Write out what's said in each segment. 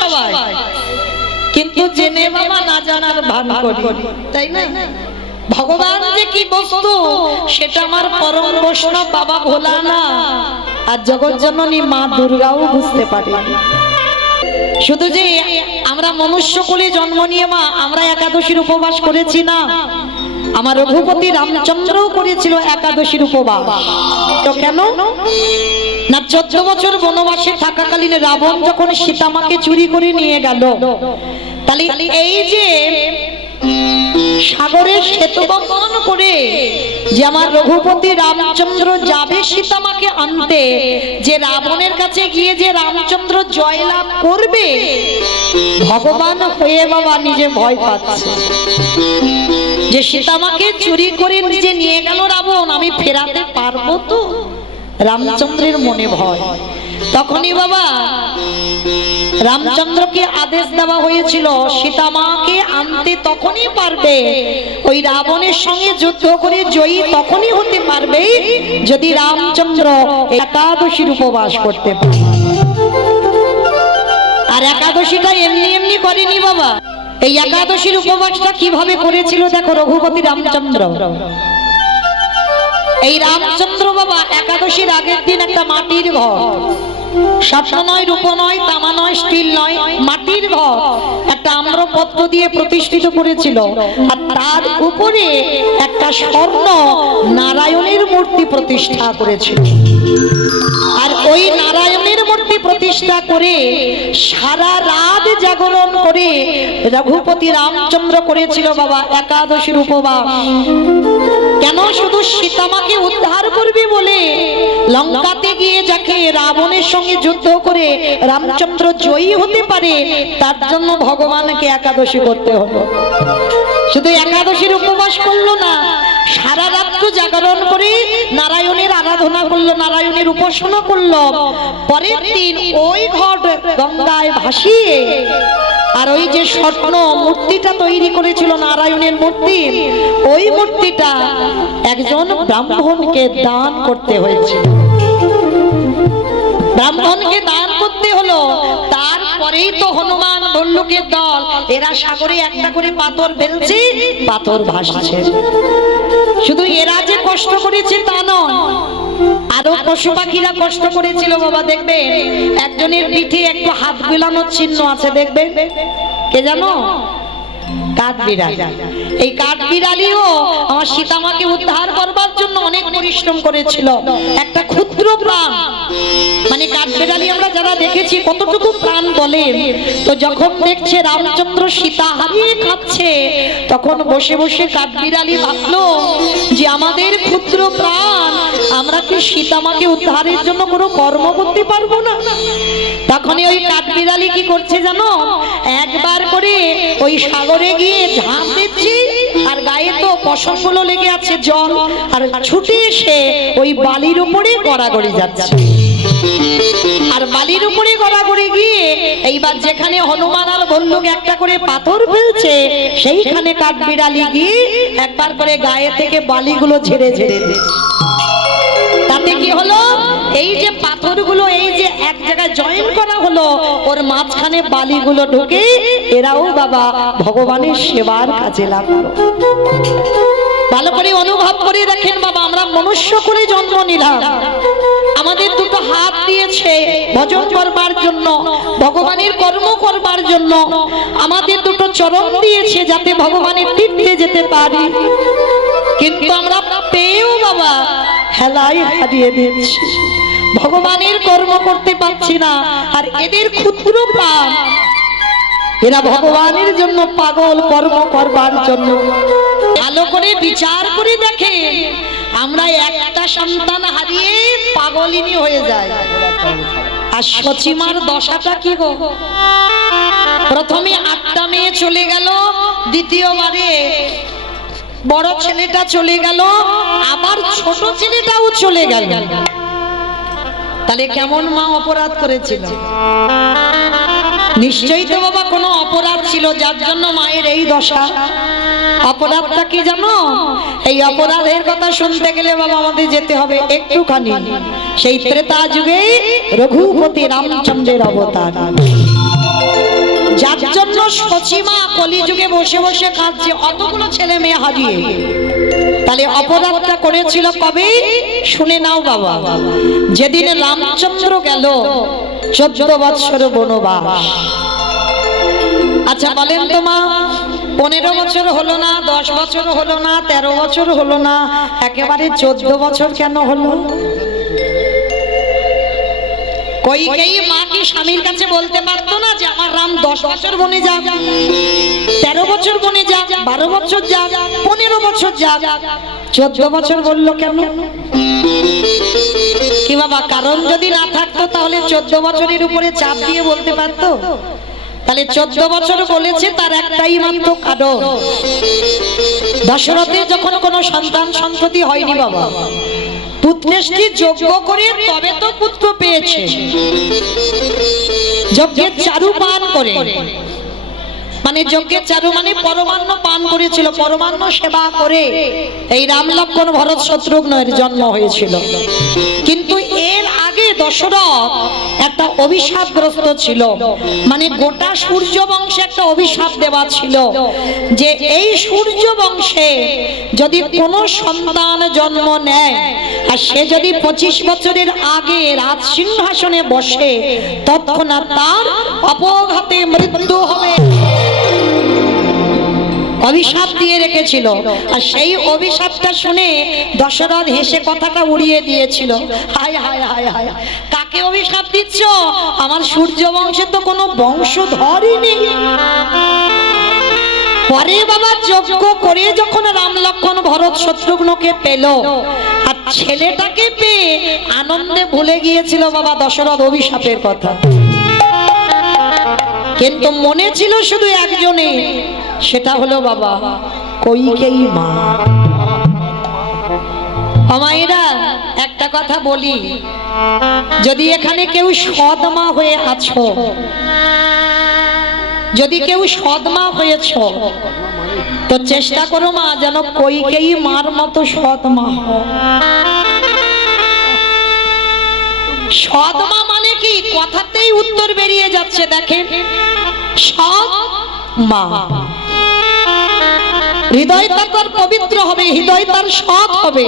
সবাই, কিন্তু জেনে বাবা না জানার ভান করি, তাই না? ভগবান যে কি বস্তু সেটা আমার পরম বৈষ্ণব বাবা ভোলানাথ আর জগৎজননী মা দুর্গাও বুঝতে পারে। শুধু যে আমরা মনুষ্য কুলে জন্ম নিয়ে মা আমরা একাদশীর উপবাস করেছি না, আমার রঘুপতি রামচন্দ্রও করেছিল একাদশীর উপবাস। তো কেন না, 14 বছর বনবাসে থাকাকালীন রাবণ যখন সীতামাকে চুরি করে নিয়ে গেল, তাহলে এই যে সাগরের সেতু বন্ধন করে যে আমার রঘুপতি রামচন্দ্র যাবে সীতামাকে আনতে, যে রাবণের কাছে গিয়ে যে রামচন্দ্র জয়লাভ করবে, ভগবান হয়ে বাবা নিজে ভয় পাচ্ছে যে সীতামাকে চুরি করে নিজে নিয়ে গেল রাবণ, আমি ফেরাতে পারবো তো? রামচন্দ্রের মনে ভয়। তখনই বাবা রামচন্দ্রকে আদেশ দেওয়া হয়েছিল সীতামাকে আনতে তখনই পারবে, ওই রাবণের সঙ্গে যুদ্ধ করে জয়ী তখনই হতে পারবে যদি রামচন্দ্র একাদশীর উপবাস করতে পারে। আর একাদশীটা এমনি এমনি করেনি বাবা, এই একাদশীর উপবাসটা কিভাবে করেছিল দেখো রঘুপতি রামচন্দ্র। এই রামচন্দ্র বাবা একাদশীর আগের দিন একটা মাটির ঘর, স্বর্ণ নয়, রূপ নয়, তামা নয়, স্টিল নয়, মাটির ঘর একটা আম্রপত্র দিয়ে প্রতিষ্ঠিত করেছিল, আর তার উপরে একটা স্বর্ণ নারায়ণের মূর্তি প্রতিষ্ঠা করেছিল। আর ওই নারায়ণের মূর্তি প্রতিষ্ঠা করে সারা রাত জাগরণ করে রঘুপতি রামচন্দ্র করেছিল বাবা একাদশীর উপবাস। কেন? শুধু সীতামাকে উদ্ধার করবে বলে লঙ্কাতে গিয়ে যাকে রাবণের সঙ্গে যুদ্ধ করে রামচন্দ্র জয়ী হতে পারে, তার জন্য ভগবানকে একাদশী করতে হলো। শুধু একাদশীর উপবাস করলো না, সারা রাত্র জাগরণ করে নারায়ণের আরাধনা করলো, নারায়ণের উপাসনা করলো। পরের দিন ওই ঘট গঙ্গায় ভাসিয়ে আর ওই যে স্বর্ণ মূর্তিটা তৈরি করেছিল নারায়ণের মূর্তি, ওই মূর্তিটা একজন ব্রাহ্মণকে দান করতে হয়েছে। ব্রাহ্মণকে দান করতে হলো। তারপরেই তো হনুমান ভল্লুকের দল এরা সাগরে একটা করে পাথর ফেলছে, পাথর ভাসছে। শুধু এরা যে কষ্ট করেছে তা নয়, আরো পশু পাখিরা কষ্ট করেছিল বাবা। দেখবে একজনের পিঠে একটু হাত বিলানোর চিহ্ন আছে, দেখবে কে জানো? কাঠবিড়ালি। এই কাঠবিড়ালিও আমার সীতামাকে উদ্ধার করবার জন্য অনেক পরিশ্রম করেছিল। একটা ক্ষুদ্র প্রাণ, মানে কাঠবিড়ালি আমরা যারা দেখেছি কতটুকু প্রাণ বলে, তো যখন দেখছে রামচন্দ্র সীতা হারিয়ে খাচ্ছে, তখন বসে বসে কাঠবিড়ালি ভাবলো যে আমাদের ক্ষুদ্র প্রাণ, আমরা কি সীতামাকে উদ্ধারের জন্য কোনো কর্ম করতে পারবো না? তখনই ওই কাঠবিড়ালি কি করছে জানো? একবার করে ওই সাগরে গিয়ে ঝাঁপ দিচ্ছে, আর গায়ে তো পশমগুলো লেগে আছে জল, আর ছুটে এসে ওই বালির উপরে গড়াগড়ি যাচ্ছে। আর বালির উপরে গড়াগড়ি গিয়ে এইবার যেখানে হনুমান আর ভল্লুক একটা করে পাথর ফেলছে, সেইখানে কাঠবিড়ালি গিয়ে একবার করে গায়ে থেকে বালিগুলো ঝেড়ে ঝেড়ে দিচ্ছে। তাতে কি হলো? এই যে পাথরগুলো এই যে এক জায়গায় জয়েন করা হলো, ওর মাঝখানে বালিগুলো ঢুকে এরাও বাবা ভগবানের সেবার কাজে লাগলো। ভালো করে অনুভব করে দেখেন বাবা, আমরা মনুষ্য করে জন্ম নিলাম, আমাদের দুটো হাত দিয়েছে ভজন করবার জন্য, ভগবানের কর্ম করবার জন্য, আমাদের দুটো চরণ দিয়েছে যাতে ভগবানের তীর্থে যেতে পারি, কিন্তু আমরা পেয়েও বাবা হেলায় হারিয়ে দিচ্ছি, ভগবানের কর্ম করতে পারছি না। আর এদের ক্ষুদ্র প্রাণ, এরা ভগবানের জন্য পাগল, কর্ম করবার জন্য। ভালো করে বিচার করে দেখে, আমরা একটা সন্তান হারিয়ে পাগলিনী হয়ে যায়। আর সচিমার দশাটা কি গো? প্রথমে 8টা মেয়ে চলে গেল, দ্বিতীয়বারে বড় ছেলেটা চলে গেল, আবার ছোট ছেলেটাও চলে গেল। তাহলে কেমন মা অপরাধ করেছিল? নিশ্চয়ই তো বাবা কোনো অপরাধ ছিল যার জন্য মায়ের এই দশা। অপরাধটা কি জানো? এই অপরাধের কথা শুনতে গেলে বাবা আমাদের যেতে হবে একটুখানি সেই ত্রেতা যুগে রঘুপতি রামচন্দ্রের অবতার। যার জন্য সচিমা কলিযুগে বসে বসে কাঁদছে অতগুলো ছেলে মেয়ে হারিয়ে। তাহলে অপরাধটা করেছিল কবে? শুনে নাও বাবা, যেদিন রামচন্দ্র গেল 14 বছর বনবাস। আচ্ছা বলেন তো মা, 15 বছর হলো না, 10 বছর হলো না, 13 বছর হলো না, একেবারে 14 বছর কেন হলো? কইকেয়ী মা কি স্বামীর কাছে বলতে পারতো না যে আমার রাম 10 বছর বনে যাক, 13 বছর বনে যাক, 12 বছর যাক, 15 বছর যাক, 14 বছর বললো কেন? কি বাবা, কারণ যদি না থাকতো তাহলে 14 বছরের উপরে চাপ দিয়ে বলতে পারতো? তাহলে 14 বছর বলেছে তার একটাই মাত্র কারণ, দশরথের যখন কোনো সন্তান সন্ততি হয়নি বাবা, পুত্রেষ্টি যজ্ঞ করে তবে তো পুত্র পেয়েছে। যজ্ঞের চারু পান করে, মানে যজ্ঞের চারু মানে পরমান্ন পান করেছিল, পরমান্ন সেবা করে এই রাম লক্ষ্মণ ভরত শত্রুঘ্নের জন্ম হয়েছিল। কিন্তু এর আগে দশরথ একটা অভিশাপগ্রস্ত ছিল, মানে গোটা সূর্য বংশে একটা অভিশাপ দেওয়া ছিল যে এই সূর্য বংশে যদি কোনো সন্তান জন্ম নেয় আর সে যদি 25 বছরের আগে রাজ সিংহাসনে বসে, তৎক্ষণাৎ তার অপঘাতে মৃত্যু হবে। অভিশাপ দিয়ে রেখেছিল। আর সেই অভিশাপটা শুনে দশরথ হেসে কথাটা উড়িয়ে দিয়েছিল। হায় হায় হায় হায়, কাকে অভিশাপ দিচ্ছ? আমার সূর্য বংশে তো কোনো বংশধরই নেই। পরে বাবা যজ্ঞ করে যখন রাম লক্ষ্মণ ভরত শত্রুঘ্নকে পেল আর ছেলেটাকে পেয়ে আনন্দে ভুলে গিয়েছিল বাবা দশরথ অভিশাপের কথা। কিন্তু মনে ছিল শুধু একজনে, সেটা হলো বাবা কইকেয়ী মা। মায়েরা একটা কথা বলি, যদি এখানে কেউ সৎ মা হয়ে আছো, যদি কেউ সৎ মা হয়েছ, তো চেষ্টা করো মা যেন কইকেয়ী মার মতো সৎ মা হও। সৎ মা মানে কি? কথাতেই উত্তর বেরিয়ে যাচ্ছে। দেখেন, সৎ মা হৃদয় তার পবিত্র হবে, হৃদয় তার সৎ হবে।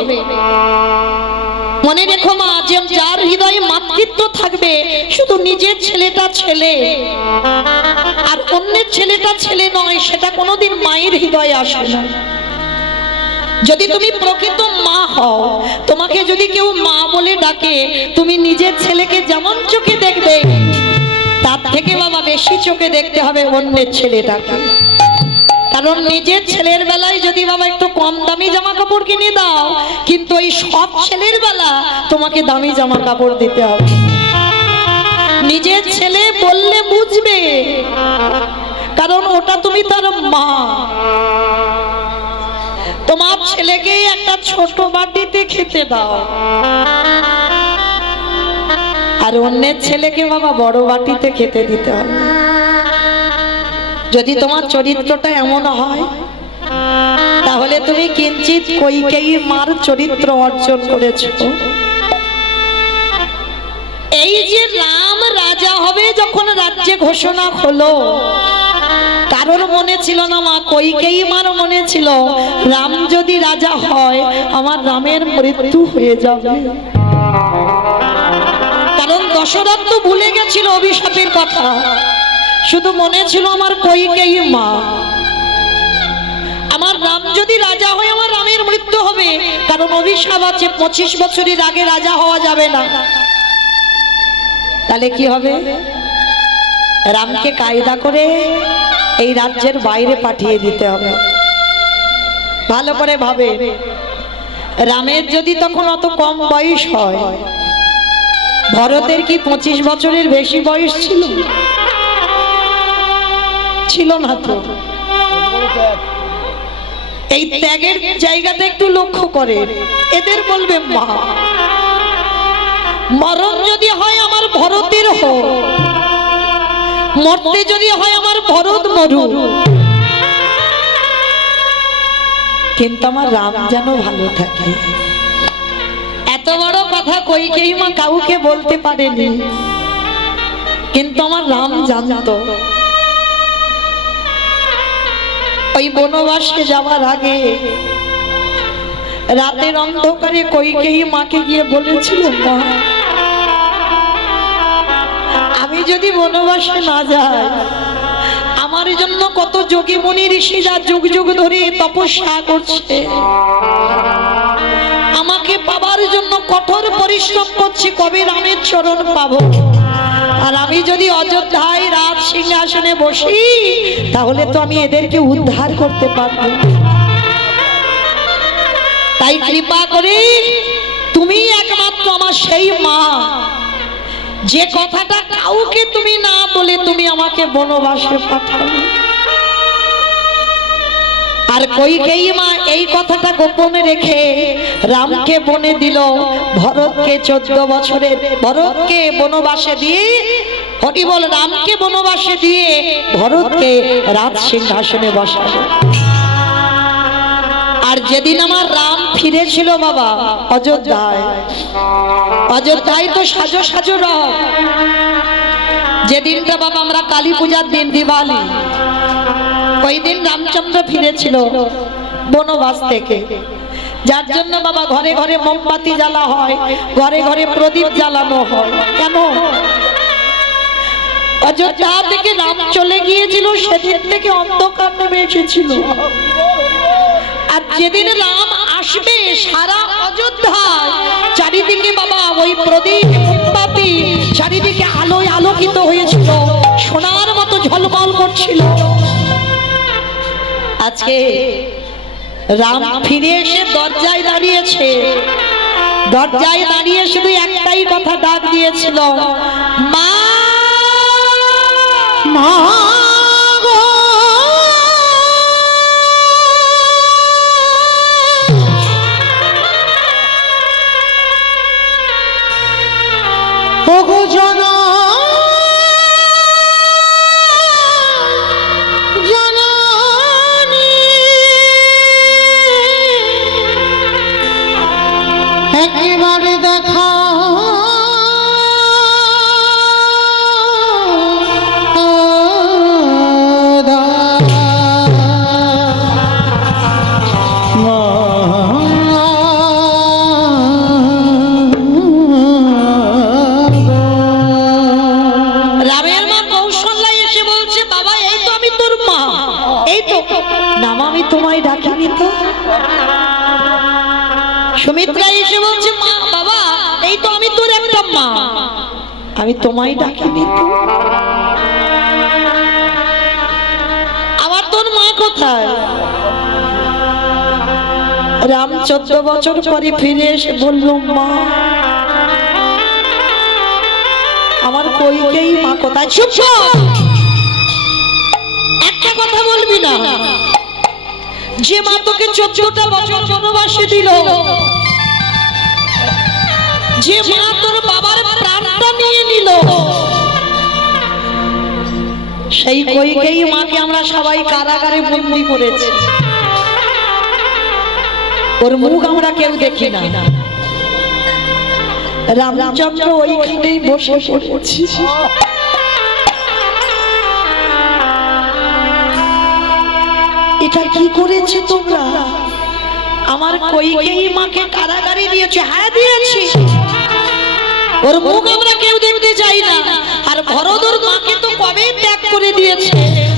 মনে রেখো মা, যে যার হৃদয়ে মাতৃত্ব থাকবে, শুধু নিজের ছেলেটা ছেলে আর অন্যের ছেলেটা ছেলে নয়, সেটা কোনোদিন মায়ের হৃদয়ে আসে না। যদি তুমি প্রকৃত মা হও, তোমাকে যদি কেউ মা বলে ডাকে, তুমি নিজের ছেলেকে যেমন চোখে দেখবে, তার থেকে বাবা বেশি চোখে দেখতে হবে অন্যের ছেলেটাকে। কারণ নিজের ছেলের বেলায় যদি বাবা একটু কম দামি জামা কাপড় কিনে দাও, কিন্তু এই সব ছেলের বেলা তোমাকে দামি জামা কাপড় দিতে হবে। নিজের ছেলে বললে বুঝবে, কারণ ওটা তুমি তার মা। তোমার ছেলেকে একটা ছোট বাটিতে খেতে দাও, আর অন্যের ছেলেকে বাবা বড় বাটিতে খেতে দিতে হবে। যদি তোমার চরিত্রটা এমন হয়, তাহলে তুমি কিঞ্চিত কইকেয়ী মার চরিত্র অর্জন করেছো। এই যে রাম রাজা হবে যখন রাজ্যে ঘোষণা হলো, কারোর মনে ছিল না মা, কইকেয়ী মার মনে ছিল রাম যদি রাজা হয় আমার রামের মৃত্যু হয়ে যাবে। কারণ দশরথ তো ভুলে গেছিল অভিশাপের কথা, শুধু মনে ছিল আমার কইকেয়ী মা, আমার রাম যদি রাজা হয় আমার রামের মৃত্যু হবে। কারণ অভিশাপ আছে 25 বছরের আগে রাজা হওয়া যাবে না। তাহলে কি হবে? রামকে কায়দা করে এই রাজ্যের বাইরে পাঠিয়ে দিতে হবে। ভালো করে ভাবে, রামের যদি তখন অত কম বয়স হয়, ভরতের কি 25 বছরের বেশি বয়স ছিল? ছিল না তো। এই ত্যাগের জায়গাতে একটু লক্ষ্য করে, এদের বলবে মা, মরণ যদি হয় আমার ভরতের হোক, মরতে যদি হয় আমার ভরত মরুক, কিন্তু আমার রাম যেন ভালো থাকে। এত বড় কথা কইকেয়ী মা কাউকে বলতে পারেনি, কিন্তু আমার রাম জানতো ওই বনবাসে যাওয়ার আগে রাতের অন্ধকারে কইকেয়ী মাকে গিয়ে বলেছিল, মা আমি যদি বনবাসে না যাই, আমার জন্য কত যোগী মুনি ঋষিরা যুগ যুগ ধরে তপস্যা করছে, আমাকে পাবার জন্য কঠোর পরিশ্রম করছি, কবে রামের চরণ পাবো। আর আমি যদি অযোধ্যায় রাজ সিংহাসনে বসি, তাহলে তো আমি এদেরকে উদ্ধার করতে পারবো। তাই কৃপা করে তুমি একমাত্র আমার সেই মা, যে কথাটা কাউকে তুমি না বলে তুমি আমাকে বনবাসে পাঠাও। আর কইকেয়ী মা এই কথাটা গোপনে রেখে রামকে বনে দিল। ভরতকে 14 বছরের ভরতকে বনবাসে দিয়ে, হরি বল, রামকে বনবাসে দিয়ে ভরতকে রাজ সিংহাসনে বসালো। আর যেদিন আমার রাম ফিরেছিল বাবা অযোধ্যায়, অযোধ্যায় তো সাজো সাজো রব। যেদিনটা বাবা আমরা কালী পূজার দিন, দিওয়ালি, ওই দিন রামচন্দ্র ফিরেছিল বনবাস থেকে। যার জন্য বাবা ঘরে ঘরে মোমবাতি জ্বালা হয়, ঘরে ঘরে প্রদীপ জ্বালানো হয়। কেন? অযোধ্যা থেকে রাম চলে গিয়েছিল, সেদিন থেকে অন্ধকার নেমে এসেছিল। আর যেদিন রাম আসবে, সারা অযোধ্যায় চারিদিকে বাবা ওই প্রদীপ মোমবাতি চারিদিকে আলোয় আলোকিত হয়েছিল, সোনার মতো ঝলমল করছিল। আজকে রাম ফিরে এসে দরজায় দাঁড়িয়েছে, দরজায় দাঁড়িয়ে শুধু একটাই কথা ডাক দিয়েছিল, মা মা গো জনা একেবারে দেখা রামের মা কৌশল্যা এসে বলছে, বাবা এই তো আমি তোর মা, এই তো নাম, আমি তোমায় ডাকিনি তো। সুমিত্রা এসে বলছে, মা বাবা এই তো আমি তোর একটা মা, আমি তোমায় ডাকিনি তো। আবার তোর মা কোথায়? রাম 14 বছর পরে ফিরে এসে বলল, মা আমার কইকেয়ী মা কোথায়? চুপ, একটা কথা বলবি না। যে মা তোকে 14টা বছর বনবাসে দিল, যে মা তোর বাবার প্রাণটা নিয়ে নিল, সেই কইকেয়ী মাকে আমরা সবাই কারাগারে বন্দী করেছি। ওর মুখ আমরা কেউ দেখি না। রামচন্দ্র ওইখানেই বসে পড়েছি। এটা কি করেছে তোমরা? আমার কইকেয়ী মাকে কারাগারে দিয়েছে। হ্যাঁ দিয়েছি, ওর মুখ আমরা কেউ দেখতে চাই না। আর ভরত ওর মাকে তো কবে ত্যাগ করে দিয়েছে,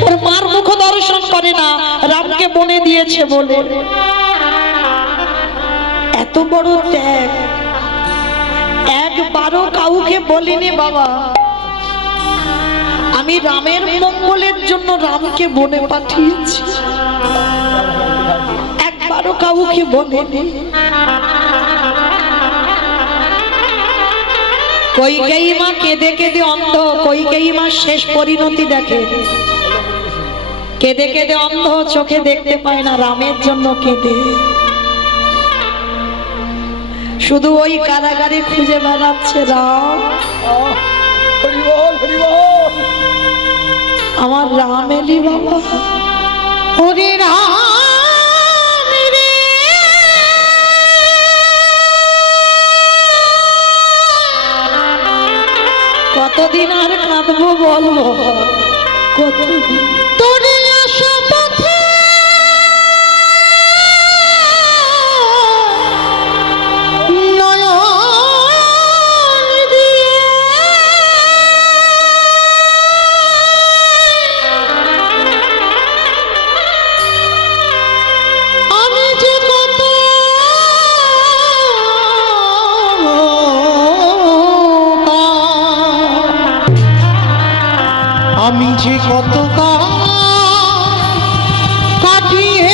ওর মার মুখ দর্শন করে না, রামকে বনে দিয়েছে বলে। এত বড় ত্যাগ একবারও কাউকে বলিনি বাবা। আমি রামের মঙ্গলের জন্য রামকে বনে পাঠিয়েছি, একবারও কাউকে বলিনি। কইকেয়ী মা কেঁদে কেঁদে অন্ধ, কইকেয়ী মা শেষ পরিণতি দেখে, কেঁদে কেঁদে অন্ধ, চোখে দেখতে পায় না, রামের জন্য কেঁদে। শুধু ওই কারাগারে খুঁজে বেড়াচ্ছে রাম, আমার রাম এলি বাবা, ওরে রাম রে। কতদিন আর কাঁদবো বলবো, কতদিন? তোরে আশা পথে আমি যে কত কাটিয়ে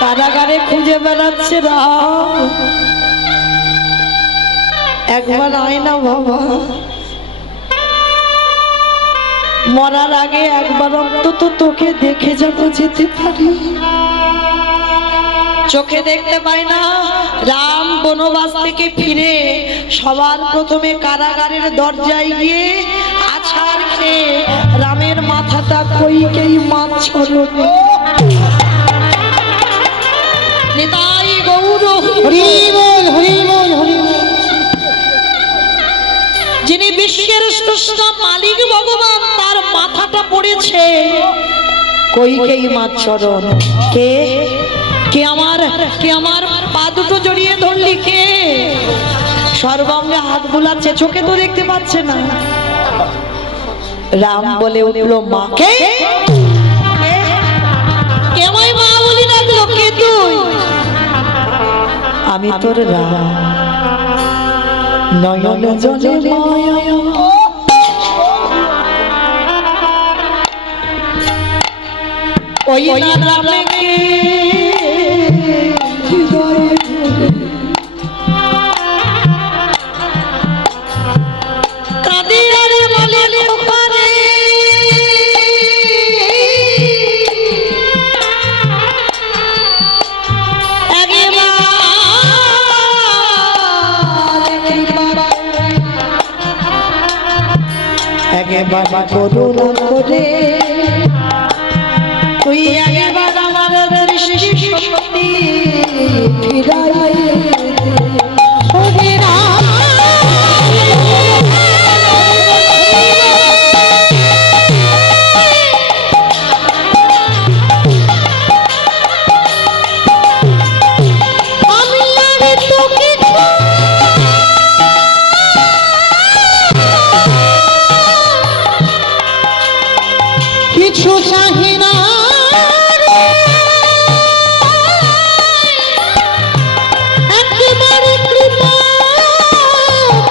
কারাগারে খুঁজে বেড়াচ্ছে রাম, একবার আয় না বাবা, মরার আগে একবার অন্তত তোকে দেখে যেন যেতে পারি। চোখে দেখতে পাই না। রাম বনবাস থেকে ফিরে সবার প্রথমে কারাগারের দরজায় গিয়ে আছাড় খেয়ে রামের মাথাটা কইকেই মারছিল। নিতাই গৌর হরি বল, হরি বল, হরি বল। যিনি বিশ্বের স্রষ্টা মালিক ভগবান, তার মাথাটা পড়েছে কইকেই মার চরণ। কে কে আমার পা দুটো জড়িয়ে ধরলি? কে? সর্বাঙ্গে হাত বুলাচ্ছে, চোখে তো দেখতে পাচ্ছে না। রাম বলে উঠল, মা। কে? কেমন মা বলি ডাকলো? কে তুই? আমি তোর রাম, নয়ন জলে মায়া। ওই রামকে হৃদয়ে কাঁদি আর বলে লোকারে, একবার করুণা করে তুই একবার আমার দৃষ্টি শক্তি ফিরাই। কিছু চাহি না, একেবারে কৃপা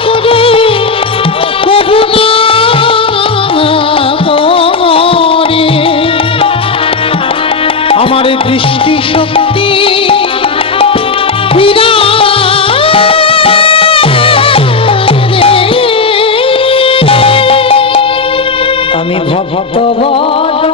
করে করুণা করে আমার দৃষ্টি শক্তি আমি ভক্ত বড়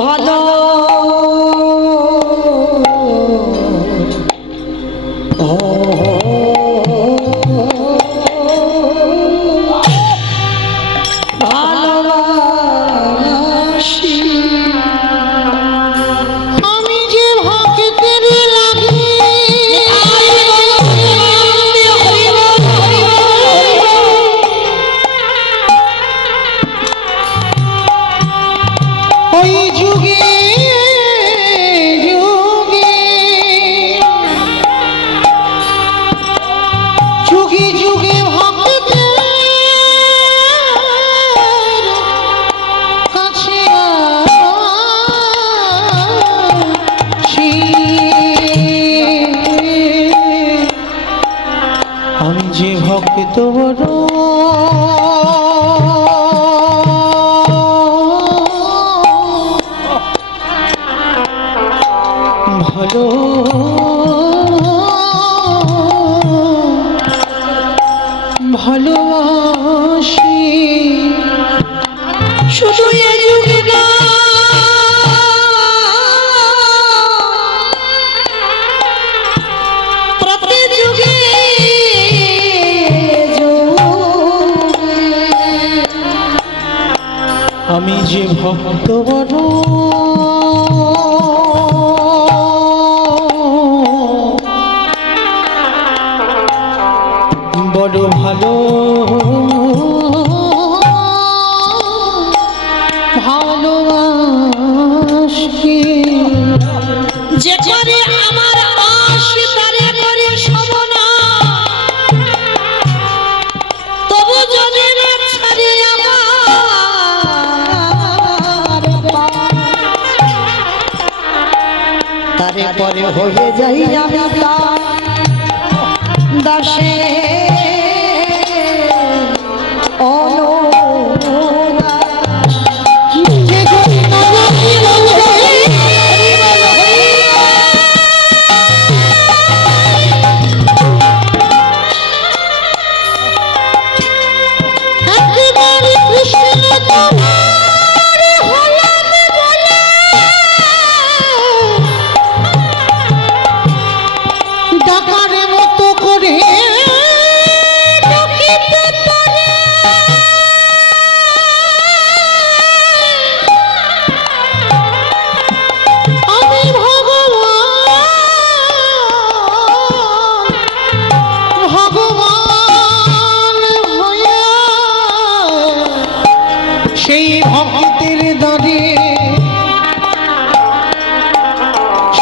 ভালো ভক্ত বড় ভালো ভালোবাসি শুধু এই যুগে না, প্রতি যুগে আমি যে ভক্ত বড় বড় ভালো ভালোবাসি যে করে আমার আশ তারে হয়ে যাই আমি তার দাসে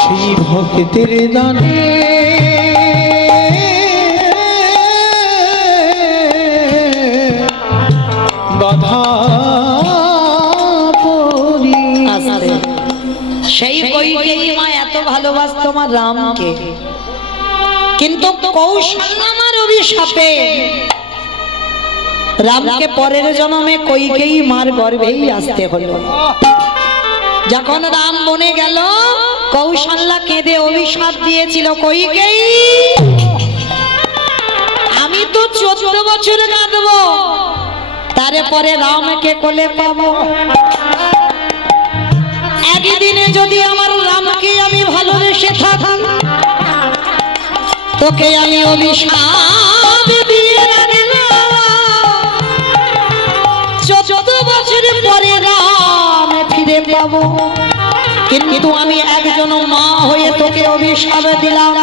সেই ভক্তের দানে বাধা পড়ি। সেই কইকেয়ী মা এত ভালোবাসতো আমার রামকে, কিন্তু কৌশল্যামার অভিশাপে রামকে পরের জন্মে কইকেয়ী মার গর্ভেই আসতে হলো। যখন রাম বনে গেল, কৌশল্যা কেঁদে অভিশাপ দিয়েছিল, কইকেয়ী আমি তো 14 বছর কাঁদবো, তারপরে রামকে কোলে পাবো। একদিনে যদি আমার রামকে আমি ভালোবেসে থাকি, তোকে আমি অভিশাপ দিয়ে রাখলাম। 14 বছর পরে রাম ফিরে পাবো, কিন্তু আমি একজন মা হয়ে তোকে অভিশাপ দিলাম,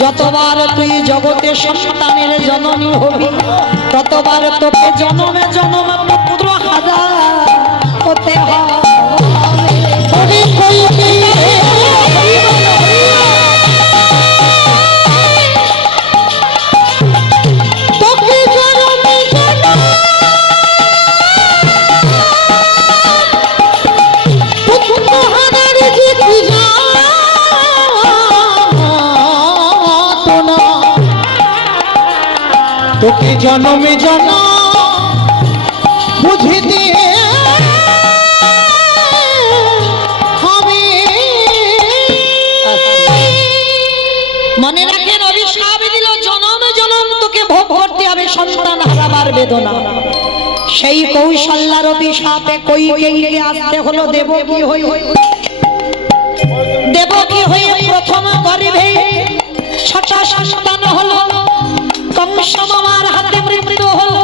যতবার তুই জগতে সন্তানের জননী হবি, ততবার তোকে জনমে জনম পুত্র হারা হতে হবে। তোকে জনমে জনম বুঝে দিয়ে হবে। মনে রাখেন, অভিশাপ দিল জনমে জনম তোকে ভোগ করতে হবে সন্তান হারাবার বেদনা। সেই কৌশল্যার অভিশাপে কইকেয়ীকে আসতে হলো দেবকী হয়ে। দেবকী হয়ে প্রথম গর্ভে 6টা সন্তান হলো, কংস মামার হাতে মৃত্যু হলো।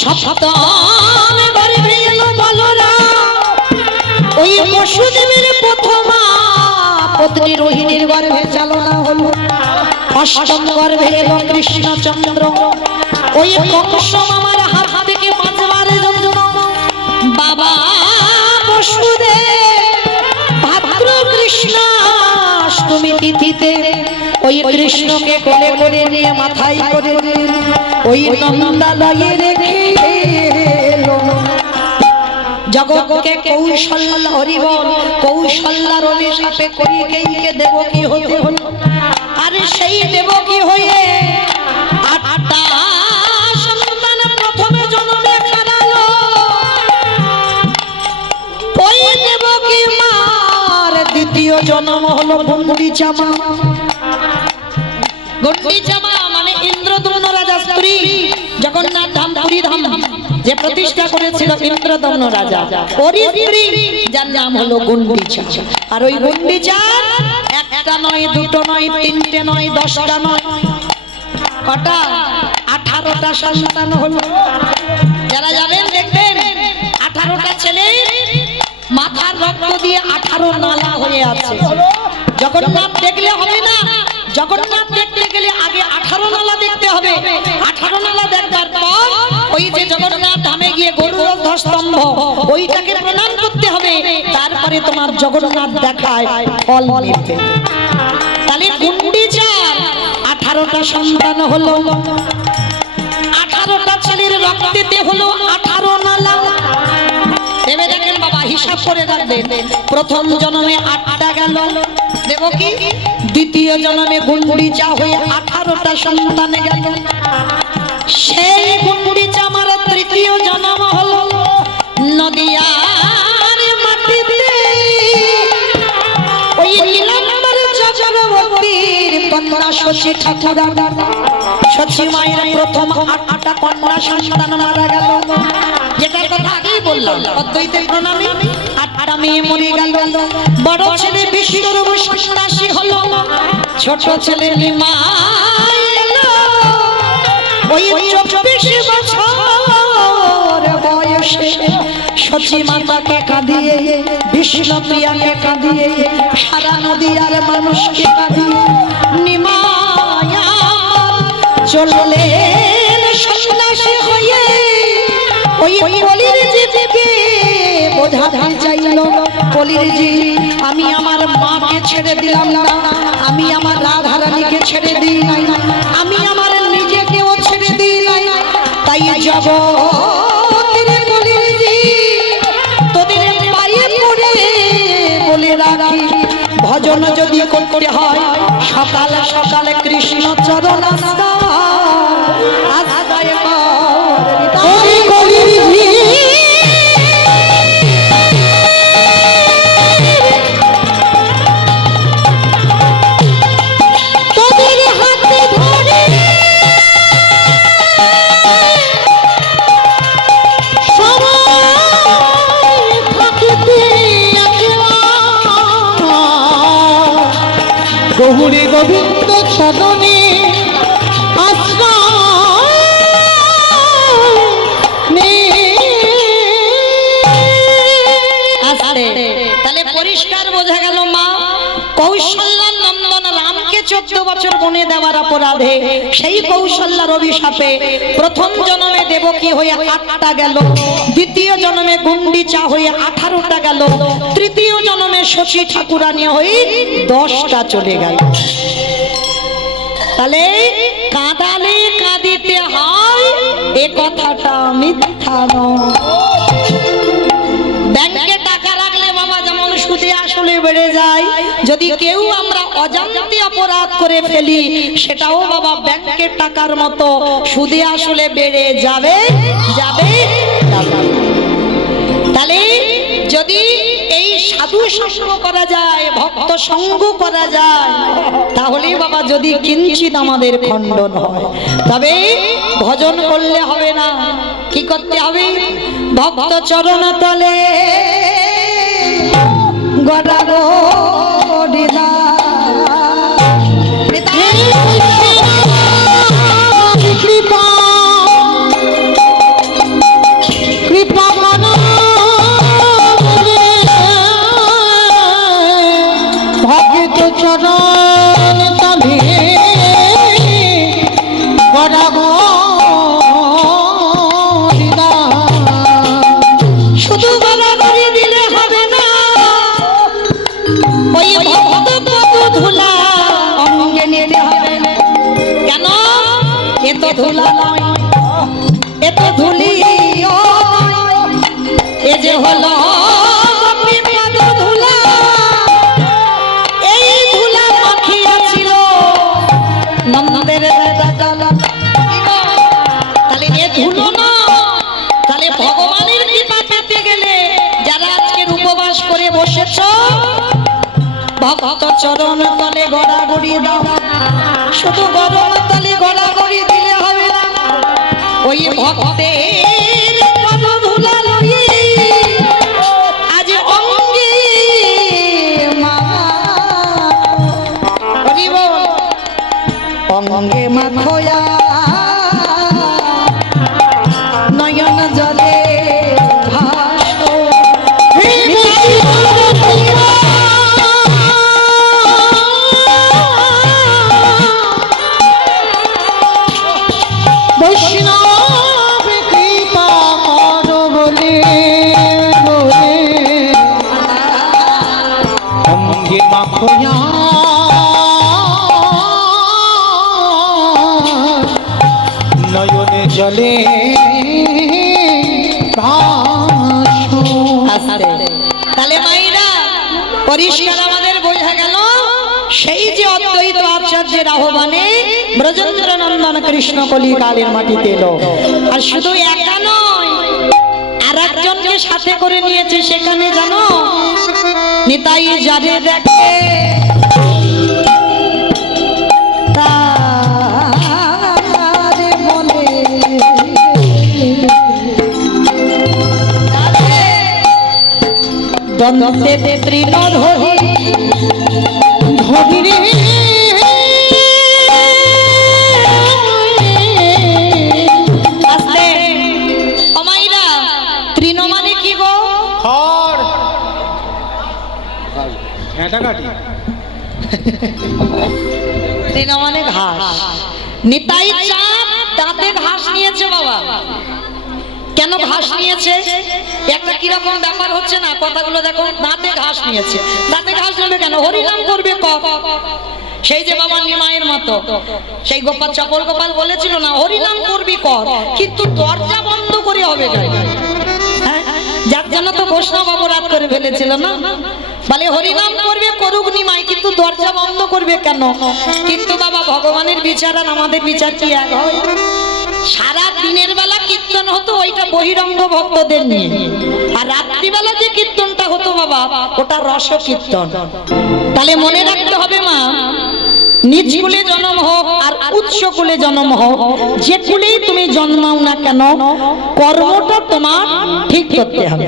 7ম গর্ভে এলো বলরাম, ওই বসুদেবের প্রথম পত্নী রোহিণীর গর্ভে চালনা হলো। 8ম গর্ভে এলো কৃষ্ণচন্দ্র, ওই কংস মামার হাত থেকে বাঁচবার জন্য বাবা বসুদেব ভাদ্র কৃষ্ণাষ্টমী তিথিতে ওই কৃষ্ণকে কোলে করে নিয়ে মাথায় করে ওই নন্দালয়ে রেখে এলো। জগৎকে কৌশল্যা হরিবল, কৌশল্যার অভিশাপে কইকেয়ীকে দেবকী হতে হলো। আর সেই দেবকী হয়ে 8টা সন্তান প্রথমে জন্মে হারালো। ওই দেবকী মার দ্বিতীয় জন্ম হলো গুন্ডিচা মা। গুন্ডিচা মা মানে ইন্দ্রদম্ন রাজা স্ত্রী, জগন্নাথ ধাম পুরী ধাম যে প্রতিষ্ঠা করেছিল ইন্দ্রদম্ন রাজা, ওরই স্ত্রী যার নাম হলো গুন্ডিচা। আর ওই গুন্ডিচার একটা নয়, দুটো নয়, তিনটে নয়, 10টা নয়, কটা 18টা সন্তান হলো। যারা যাবেন দেখবেন 18টা ছেলে মাথার রক্ত দিয়ে 18 নালা হয়ে আছে। জগন্নাথ দেখলে হবে না, জগন্নাথ দেখতে গেলে আগে 18 নালা দেখতে হবে। 18 নালা দেখবার পর ওই যে জগন্নাথ ধামে গিয়ে গরুর স্তম্ভ ওইটাকে প্রণাম করতে হবে, তারপরে তোমার জগন্নাথ দেখায় ফল মিলবে। তাহলে গুন্ডিচার 18টা সন্তান হলো, 18টা ছেলের রক্তেতে হলো 18 নালা। ভেবে দেখেন বাবা, হিসাব করে রাখবেন। প্রথম জন্মে 8টা গেল, দেবকী দ্বিতীয় জন্মে গুন্ডিচা হয়ে 18টা সন্তান গেল। সেই গুন্ডিচা আমার তৃতীয় জন্ম হলো নদিয়ার মাটিতে। ওই নীলাম্বর চক্রবর্তীর কন্যা শশী ঠাকুরার, শশী মায়ের প্রথম 8টা কন্যা সন্তান মারা গেল। যেটার কথা আগেই বললাম, অদ্বৈত প্রণামী 8টা মেয়ে মরে গেল। বড় ছেলে বিশ্বরূপ সন্ন্যাসী হলো, ছোট ছেলে নিমাই এলো। ওই 24 বছর বয়সে শচী মাতাকে কাঁদিয়ে, বিষ্ণুপ্রিয়াকে কাঁদিয়ে, সারা নদীয়ার মানুষকে কাঁদিয়ে নিমায়া চললেন সন্ন্যাসী হয়ে। ওই কলির জীবকে বোঝাতে চাইল, কলির জীব আমি আমার মাকে ছেড়ে দিলাম না, আমি আমার রাধারানীকে ছেড়ে দিই নাই, আমি আমার নিজেকেও ছেড়ে দিই নাই। তাই জগতের কলির জীব তোদের পায়ে পড়ে বলে রাখি, ভজন যদি করতে হয় সকাল সকাল কৃষ্ণ চরণ আশ্রয় কর। কলির ঝিল তোদের হাতে ধরে সবাই থাকিতে গৌরী গোবিন্দ সদনে তাহলে পরিষ্কার বোঝা গেল মা কৌশল্যার নন্দন রামকে 14 বছর বনে দেওয়ার অপরাধে সেই কৌশল্যার অভিশাপে প্রথম জন্মে দেবকী হয়ে 8টা গেল, দ্বিতীয় জন্মে গুন্ডিচা হয়ে 18টা গেল, তৃতীয় জন্মে শশী ঠাকুরানী হয়ে 10টা চলে গেল। তাহলে কাঁদালে কাঁদিতে হয় এ কথাটা মিথ্যা নয়। ব্যাংকে টাকা রাখলে বাবা যেমন সুদে আসলে বেড়ে যায়, যদি কেউ আমরা অজান্তে অপরাধ করে ফেলি সেটাও বাবা ব্যাংকের টাকার মতো সুদে আসলে বেড়ে যাবে যাবে যাবে। তাহলে যদি এই সাধু সঙ্গ করা যায়, ভক্ত সঙ্গ করা যায়, তাহলে বাবা যদি কিঞ্চিত আমাদের খণ্ডন হয়, তবে ভজন করলে হবে না, কি করতে হবে? ভক্ত চরণ তলে গড়া গড়িলা কৃপা কৃপা ভক্ত চরণ তলে গড়া গড়িলা। শুধু গড়াগড়ি দিলে হবে না, ওই ভক্ত পদ ধুলা অঙ্গে নিতে হবে। কেন? এ তো ধুলা নয়, এ তো ধুলিও নয়, এ যে হলো গোপী পদ ধুলা। এই ধুলা মাখিয়াছিল নন্দের দাদা। তাহলে এ ধুলো না, তাহলে ভগবানের কৃপা পেতে গেলে যারা আজকের উপবাস করে বসেছ, ভক্ত চরণ তলে গড়াগড়ি দাও। শুধু গরম তলে গড়াগড়ি দিলে হবে না, ওই ভক্তের পদ ধুলা লইয়ে আজ অঙ্গে মা হরিব অঙ্গে মাখয়া নয়ন জলে ভাসো। বৈষ্ণব কৃপা কর বলে বলে অঙ্গে মাখয়া নয়নে জলে তাহলে মাইরা পরিষ্কার আমাদের বোঝা গেল সেই যে অদ্বৈত আচার্যের আহ্বানে ব্রজেন্দ্র নন্দন কৃষ্ণ কলিকালের মাটিতে এলো। আর শুধু একা নয়, আর একজনকে সাথে করে নিয়েছে সেখানে, জানো? নিতাই যারে দেখে তারে মনে দ্বন্দ্বে তৃণ ধরি ধরি রে আস্তে। অমাইরা, তৃণ মানে কি গো? খড় এটা কাটি তৃণ মানে ঘাস। নিতাই চাঁদ দাঁতে ঘাস নিয়েছে বাবা। কেন ঘাস নিয়েছে? একটা কিরকম ব্যাপার হচ্ছে না, কথাগুলো দেখো। দাঁতে ঘাস নিয়েছে, দাঁতে ঘাস নেবে কেন? হরিনাম করবে কপ। সেই যে বাবা নিমায়ের মতো সেই গোপাল চপল গোপাল বলেছিল না, হরিনাম করবি কর, কিন্তু দরজা বন্ধ করে হবে না। হ্যাঁ, যার জন্য তো বৈষ্ণব অপরাধ করে ফেলেছিল না, বলে হরিনাম করবে করুক নিমাই, কিন্তু দরজা বন্ধ করবে কেন? কিন্তু বাবা ভগবানের বিচার আর আমাদের বিচার কি এক হয়? সারা দিনের বেলা কীর্তন হতো ওইটা বহিরঙ্গ ভক্তদের নিয়ে, আর রাত্রিবেলা যে কীর্তনটা হতো বাবা ওটা রস কীর্তন। তাহলে মনে রাখতে হবে মা, নিজ কুলে জন্ম হোক আর উচ্চ কুলে জন্ম হোক, যে কুলেই তুমি জন্মাও না কেন, কর্মটা তোমার ঠিক করতে হবে।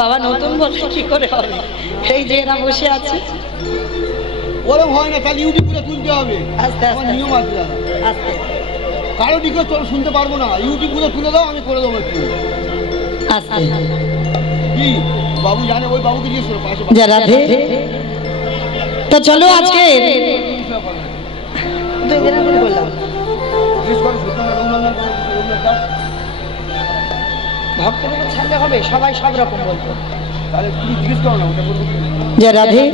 বাবা নতুন বলতে কি করে হবে? এই যে এরা বসে আছে, ওরম হয় না, তাহলে ইউটিউবে তুলতে হবে। আস্তে আমার আস্তে নিয়ম আছে দাদা। আস্তে কারো দিকে তোর শুনতে পারবো না, ইউটিউবে তুলে দাও, আমি করে দেবো একটু। আস্তে। কি বাবু জানে, ওই বাবুকে জিজ্ঞেস করো পাশে। যা রাধে। তো চলো আজকে জিজ্ঞেস করো সুতরাং রঘুনন্দন দাস। ভক্তদের ছাড়লে হবে, সবাই সব রকম বলতো। তাহলে তুমি জিজ্ঞেস করো না, ওটা বলবো। যা রাধে।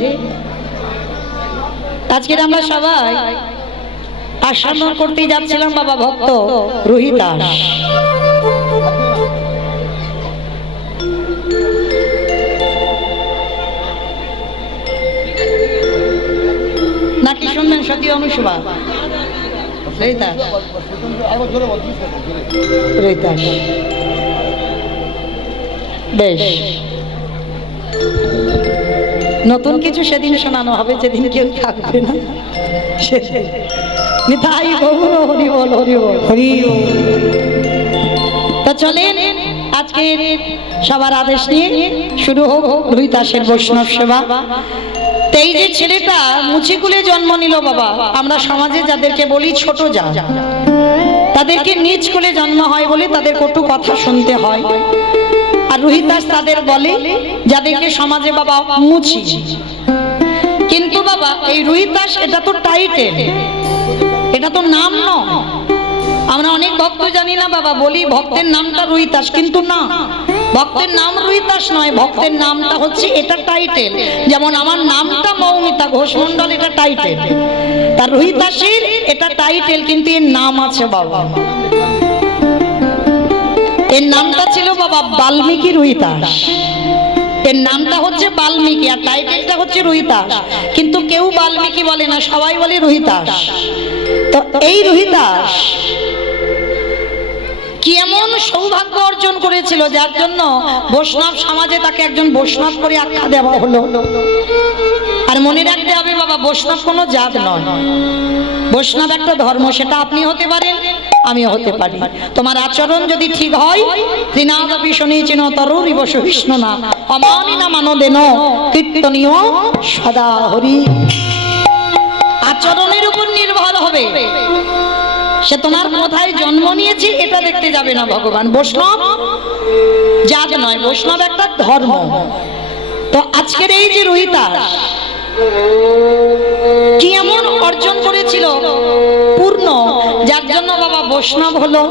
আজকে আমরা সবাই আশ্রম করতে যাচ্ছিলাম বাবা ভক্ত রোহিতাস। নাকি শুনবেন সত্যি অনুসভা? রোহিতাস, আরেকবার জোরে বল, জিজ্ঞেস করো, জোরে। রোহিতাস বেশ। নতুন কিছু সেদিন শোনানো হবে, যেদিন কেউ থাকবে না সেদিন। নিতাই গৌর হরি বল, হরি বল, হরি তা চলেন আজকে সবার আদেশ নিয়ে শুরু হোক রোহিতাসের বৈষ্ণব সেবা। তো এই যে ছেলেটা মুচিকুলে জন্ম নিল বাবা, আমরা সমাজে যাদেরকে বলি ছোট যা, তাদেরকে নিজ কুলে জন্ম হয় বলে তাদের কটু কথা শুনতে হয়। আর রোহিতাস তাদের বলে যাদেরকে সমাজে বাবা মুচি। কিন্তু বাবা এই রোহিতাস এটা তো টাইটেল, এটা তো নাম নয়। আমরা অনেক ভক্ত জানি না বাবা, বলি ভক্তের নামটা রোহিতাস, কিন্তু না, ভক্তের নাম রোহিতাস নয়, ভক্তের নামটা হচ্ছে এটা টাইটেল। যেমন আমার নামটা মৌমিতা ঘোষ মণ্ডল, এটা টাইটেল, তার রোহিতাসের এটা টাইটেল, কিন্তু এর নাম আছে বাবা। এর নামটা ছিল বাবা বাল্মীকি রোহিতাস। এর নামটা হচ্ছে বাল্মীকি আর টাইটেলটা হচ্ছে রোহিতাস, কিন্তু কেউ বাল্মীকি বলে না, সবাই বলে রোহিতাস। তো এই রোহিতাস কি এমন সৌভাগ্য অর্জন করেছিল যার জন্য বৈষ্ণব সমাজে তাকে একজন বৈষ্ণব করে আখ্যা দেওয়া হলো। আর মনে রাখতে হবে বাবা, বৈষ্ণব কোনো জাত নয়, বৈষ্ণব একটা ধর্ম। সেটা আপনি হতে পারেন, আমিও হতে পারি। তোমার আচরণ যদি ঠিক হয়, ত্রিনাদপি শনিচিন তরুরিব সহিষ্ণু না অমানি না মানদেন কীর্তনীয় সদা হরি। আচরণের উপর নির্ভর হবে, সে তোমার কোথায় জন্ম নিয়েছে এটা দেখতে যাবে না ভগবান। বৈষ্ণব জাত নয়, বৈষ্ণব একটা ধর্ম। তো আজকের এই যে রোহিতাস কি এমন অর্জন করেছিল পূর্ণ, যার জন্য বাবা বৈষ্ণব হলো।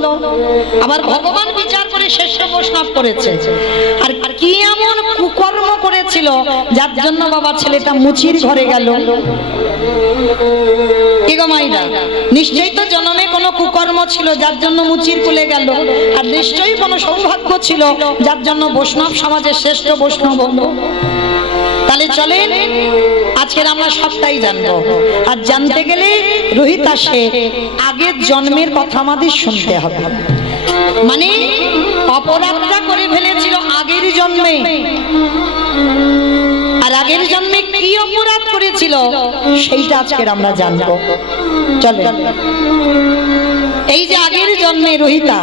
আবার ভগবান বিচার করে শ্রেষ্ঠ বৈষ্ণব করেছে। আর কি এমন কুকর্ম করেছিল যার জন্য বাবা ছেলেটা মুচির ঘরে গেল। কি গো মাইরা, নিশ্চয়ই তো জন্মে কোনো কুকর্ম ছিল যার জন্য মুচির কোলে গেল, আর নিশ্চয়ই কোনো সৌভাগ্য ছিল যার জন্য বৈষ্ণব সমাজের শ্রেষ্ঠ বৈষ্ণব হলো। তাহলে চলেন আজকের আমরা সবটাই জানবো। আর জানতে গেলে রোহিতা সে আগের জন্মের কথা আমাদের শুনতে হবে। মানে অপরাধটা করে ফেলেছিল আগের জন্মে, আর আগের জন্মে কি অপরাধ করেছিল সেইটা আজকের আমরা জানবো। চলে এই যে আগের জন্মে রোহিতা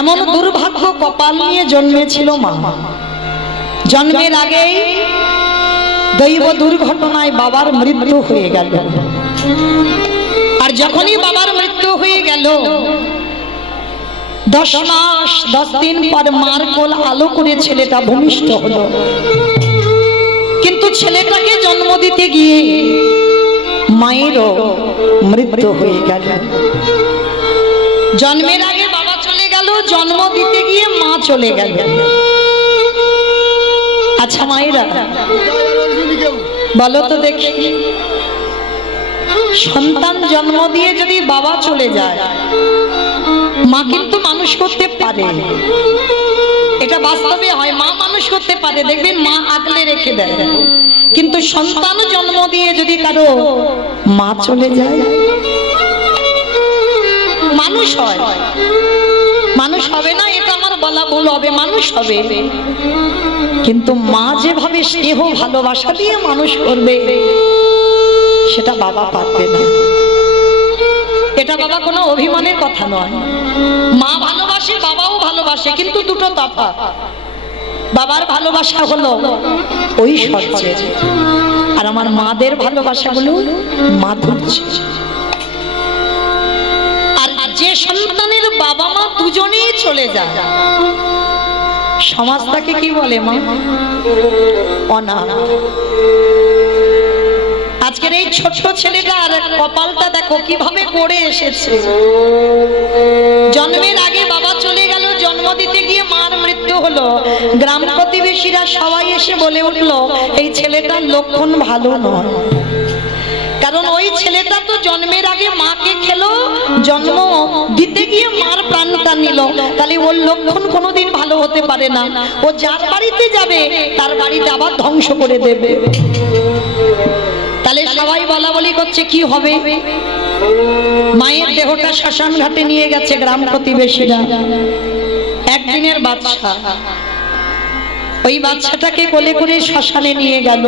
এমন দুর্ভাগ্য কপাল নিয়ে জন্মেছিল মা। জন্মের আগেই দৈব দুর্ঘটনায় বাবার মৃত্যু হয়ে গেল। আর যখনই বাবার মৃত্যু হয়ে গেল 10 মাস 10 দিন পর মার কোল আলো করে ছেলেটা ভূমিষ্ঠ হলো। কিন্তু ছেলেটাকে জন্ম দিতে গিয়ে মায়েরও মৃত্যু হয়ে গেল। জন্মের আগে বাবা চলে গেল, জন্ম দিতে গিয়ে মা চলে গেল। আচ্ছা মায়েরা বলো তো দেখি, সন্তান জন্ম দিয়ে যদি বাবা চলে যায় মা কিন্তু মানুষ করতে পারে, এটা বাস্তবে হয়। মা মানুষ করতে পারে, দেখবেন মা আগলে রেখে দেয়। কিন্তু সন্তান জন্ম দিয়ে যদি কারো মা চলে যায় মানুষ হয়, মানুষ হবে না এটা আমার বলা ভুল হবে, মানুষ হবে। কিন্তু মা যেভাবে স্নেহ ভালোবাসা দিয়ে মানুষ করবে সেটা বাবা পারবে না। এটা বাবা কোনো অভিমানের কথা নয়। মা ভালোবাসে, বাবাও ভালোবাসে, কিন্তু দুটো তফাৎ। বাবার ভালোবাসা হলো ওই সহ্যে, আর আমার মাদের ভালোবাসা হলো মাধুর্য। আর যে সন্তানের বাবা মা দুজনেই চলে যায় সমাজ তাকে কি বলে? মা অনাথ। আজকের এই ছোট্ট ছেলেটার কপালটা দেখো কিভাবে গড়ে এসেছে। জন্মের আগে বাবা চলে গেল, জন্ম দিতে গিয়ে মার মৃত্যু হলো। গ্রাম প্রতিবেশীরা সবাই এসে বলে উঠলো এই ছেলেটার লক্ষণ ভালো নয়। কারণ ওই ছেলেটা তো জন্মের আগে মাকে খেলো, জন্ম দিতে গিয়ে মার প্রাণটা নিল। তাহলে ওর লক্ষণ কোনোদিন ভালো হতে পারে না। ও যার বাড়িতে যাবে তার বাড়িটা আবার ধ্বংস করে দেবে। তাহলে সবাই বলা বলি করছে কি হবে? মায়ের দেহটা শ্মশান ঘাটে নিয়ে গেছে গ্রাম প্রতিবেশীরা। একদিনের বাচ্চা, ওই বাচ্চাটাকে কোলে করে শ্মশানে নিয়ে গেল।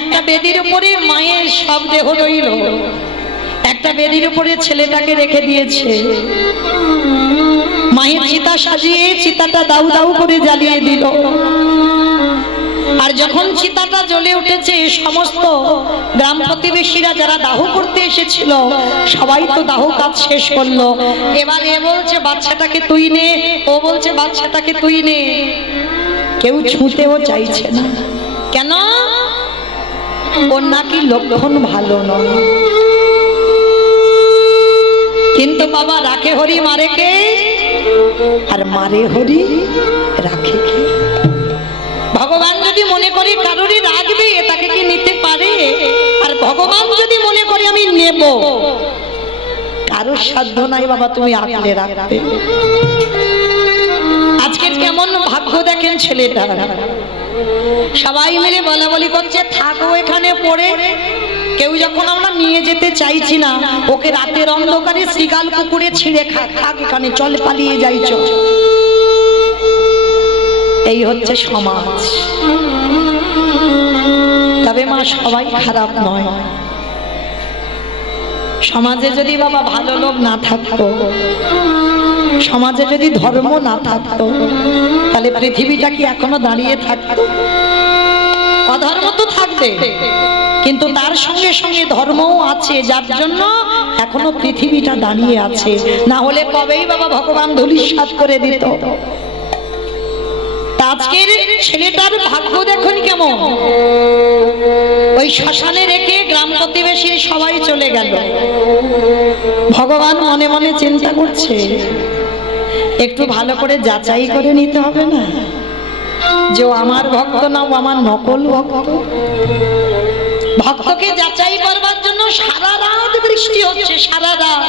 একটা বেদির উপরে মায়ের সব দেহ রইল, একটা বেদির উপরে ছেলেটাকে রেখে দিয়েছে। মায়ের চিতা সাজিয়ে চিতাটা দাউ দাউ করে জ্বালিয়ে দিল। আর যখন চিতাটা জ্বলে উঠেছে সমস্ত গ্রাম প্রতিবেশীরা যারা দাহ করতে এসেছিল সবাই তো দাহ কাজ শেষ করলো। এবার এ বলছে বাচ্চাটাকে তুই নে, ও বলছে বাচ্চাটাকে তুই নে। কেউ ছুঁতেও চাইছে না। কেন? ওর নাকি লক্ষণ ভালো নয়। কিন্তু বাবা রাখে হরি মারে কে? আর মারে হরি রাখে কে? ভগবান যদি মনে করে কারোরই রাখবে তাকে কি নিতে পারে? আর ভগবান যদি মনে করে আমি নেব, কারোর সাধ্য নাই বাবা তুমি আগলে রাখবে। আজকের কেমন ভাগ্য দেখেন ছেলেটা। সবাই মিলে বলা বলি করছে থাকো এখানে পড়ে। কেউ যখন আমরা নিয়ে যেতে চাইছি না, ওকে রাতের অন্ধকারে শ্রীকাল কুকুরে ছিঁড়ে থাক এখানে, চল পালিয়ে যাই চল। এই হচ্ছে সমাজ। তবে মা সবাই খারাপ নয়। সমাজে যদি বাবা ভালো লোক না থাকতো, সমাজে যদি ধর্ম না থাকতো, তাহলে পৃথিবীটা কি এখনো দাঁড়িয়ে থাকতো? অধর্ম তো থাকবে, কিন্তু তার সঙ্গে সঙ্গে ধর্মও আছে, যার জন্য এখনো পৃথিবীটা দাঁড়িয়ে আছে। না হলে কবেই বাবা ভগবান ধূলিসাৎ করে দিত। আজকের ছেলেটার ভাগ্য দেখুন কেমন। ওই শ্মশানে রেখে গ্রাম প্রতিবেশী সবাই চলে গেল। ভগবান মনে মনে চিন্তা করছে একটু ভালো করে যাচাই করে নিতে হবে না যে ও আমার ভক্ত না ও আমার নকল ভক্ত। ভক্তকে যাচাই করবার জন্য সারা রাত বৃষ্টি হচ্ছে, সারা রাত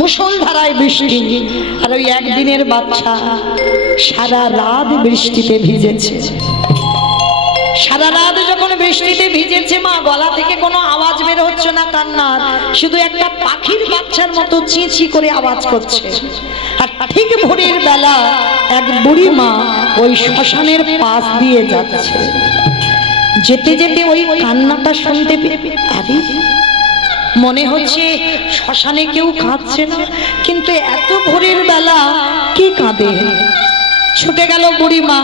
মুষলধারায় বৃষ্টি। আর ওই একদিনের বাচ্চা সারা রাত বৃষ্টিতে ভিজেছে। সারা রাত যখন বৃষ্টিতে ভিজেছে, মা গলা থেকে কোনো আওয়াজ বের হচ্ছে না কান্নার, শুধু একটা পাখির বাচ্চার মতো চিঁচি করে আওয়াজ করছে। আর ঠিক ভোরের বেলা এক বুড়ি মা ওই শ্মশানের পাশ দিয়ে যাচ্ছে। যেতে যেতে ওই কান্নাটা শুনতে পেয়ে আরে মনে হচ্ছে শ্মশানে কেউ কাঁদছে না, কিন্তু এত ভোরের বেলা কে কাঁদে? ছুটে গেল বুড়িমা,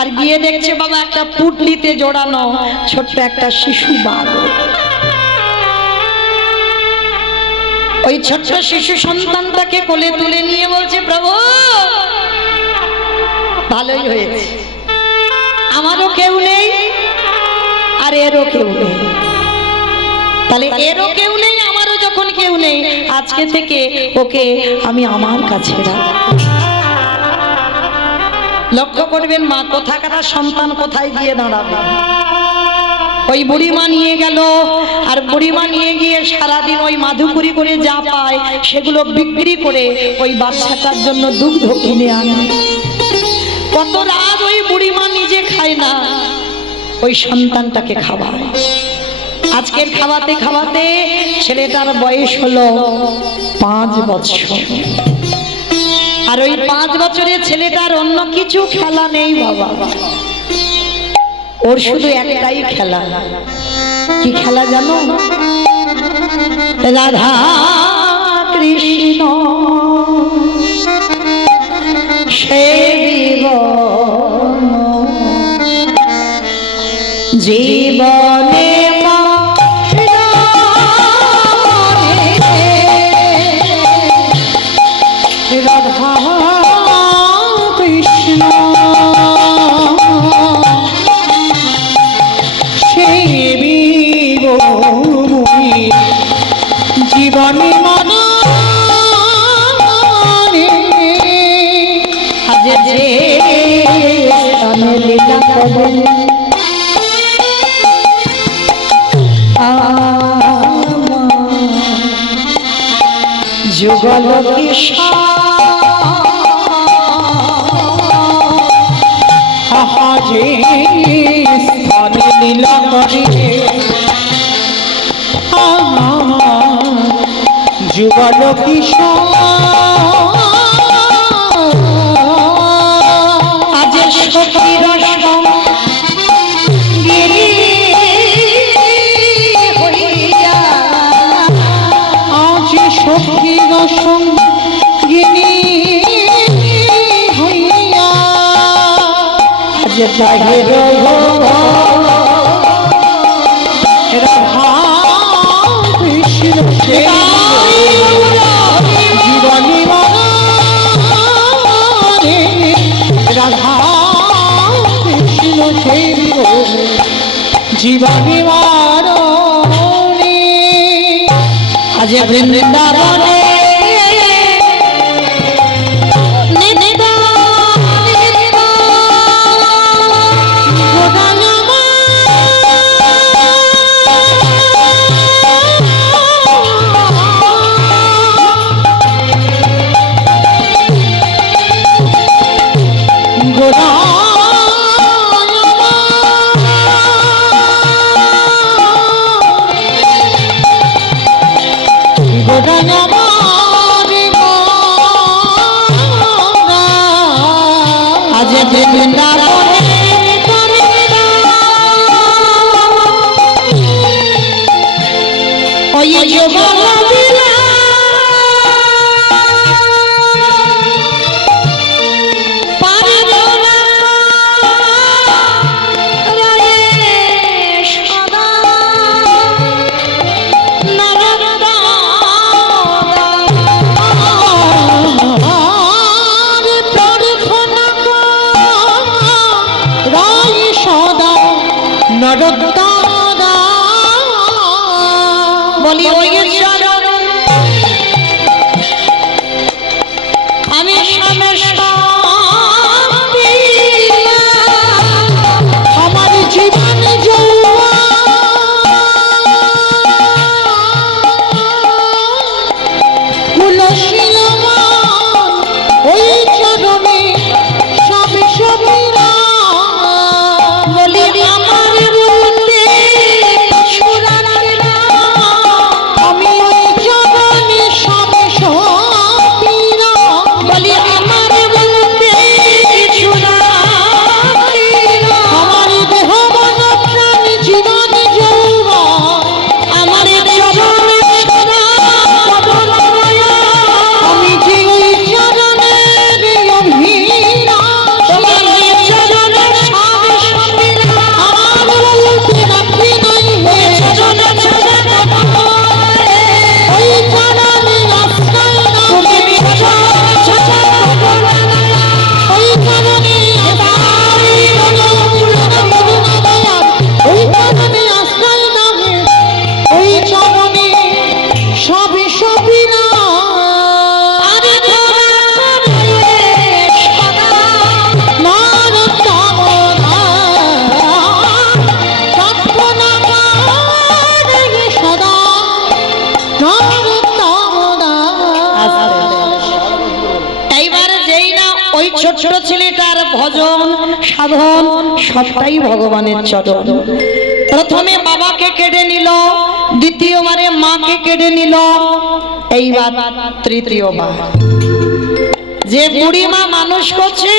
আর গিয়ে দেখছে বাবা একটা পুটলিতে জোড়ানো ছোট্ট একটা শিশু বালক। ওই ছোট্ট শিশু সন্তানটাকে কোলে তুলে নিয়ে বলছে, প্রভু ভালোই হয়েছে, আমারও কেউ নেই আর এরও কেউ নেই। তাহলে এরও কেউ নেই, আমারও যখন কেউ নেই, আজকে থেকে ওকে আমি আমার কাছে রাখবো। লক্ষ্য করবেন মা কোথাকার সন্তান কোথায় গিয়ে দাঁড়াবে। ওই বুড়িমা নিয়ে গেল, আর বুড়িমা নিয়ে গিয়ে সারাদিন ওই মাধুকুরি করে যা পায় সেগুলো বিক্রি করে ওই বাচ্চাটার জন্য দুগ্ধ কিনে আনে। কত রাত ওই বুড়িমা নিজে খায় না, ওই সন্তানটাকে খাওয়ায়। আজকের খাওয়াতে খাওয়াতে ছেলেটার বয়স হলো 5 বছর। আর ওই 5 বছরের ছেলেটার অন্য কিছু খেলা নেই বাবা, ওর শুধু একটাই খেলা। কি খেলা জানো? রাধা কৃষ্ণ সেবিব জীবনে জীবনে মনে আজ যে লীলা করবেন যুগল যে স্থানে লীলা করে যুগল কিশোর আজ সখীর সঙ্গিনী হইয়া, আজ সখীর সঙ্গিনী হইয়া আজ তাহে রাধা কৃষ্ণ জীবনী রাধা কৃষ্ণ জীবনী আজ বৃন্দাবনে আজ বৃন্দাবনে ওই যুগল লীলা পারিব না রায়ে সদা নরদা বলি ওই চরণ আমি আমার জীবন সাধন সবটাই ভগবানের চরণ। প্রথমে বাবাকে কেড়ে নিল, দ্বিতীয়বারে মাকে কেড়ে নিল, এইবার তৃতীয়বার যে বুড়িমা মানুষ করছে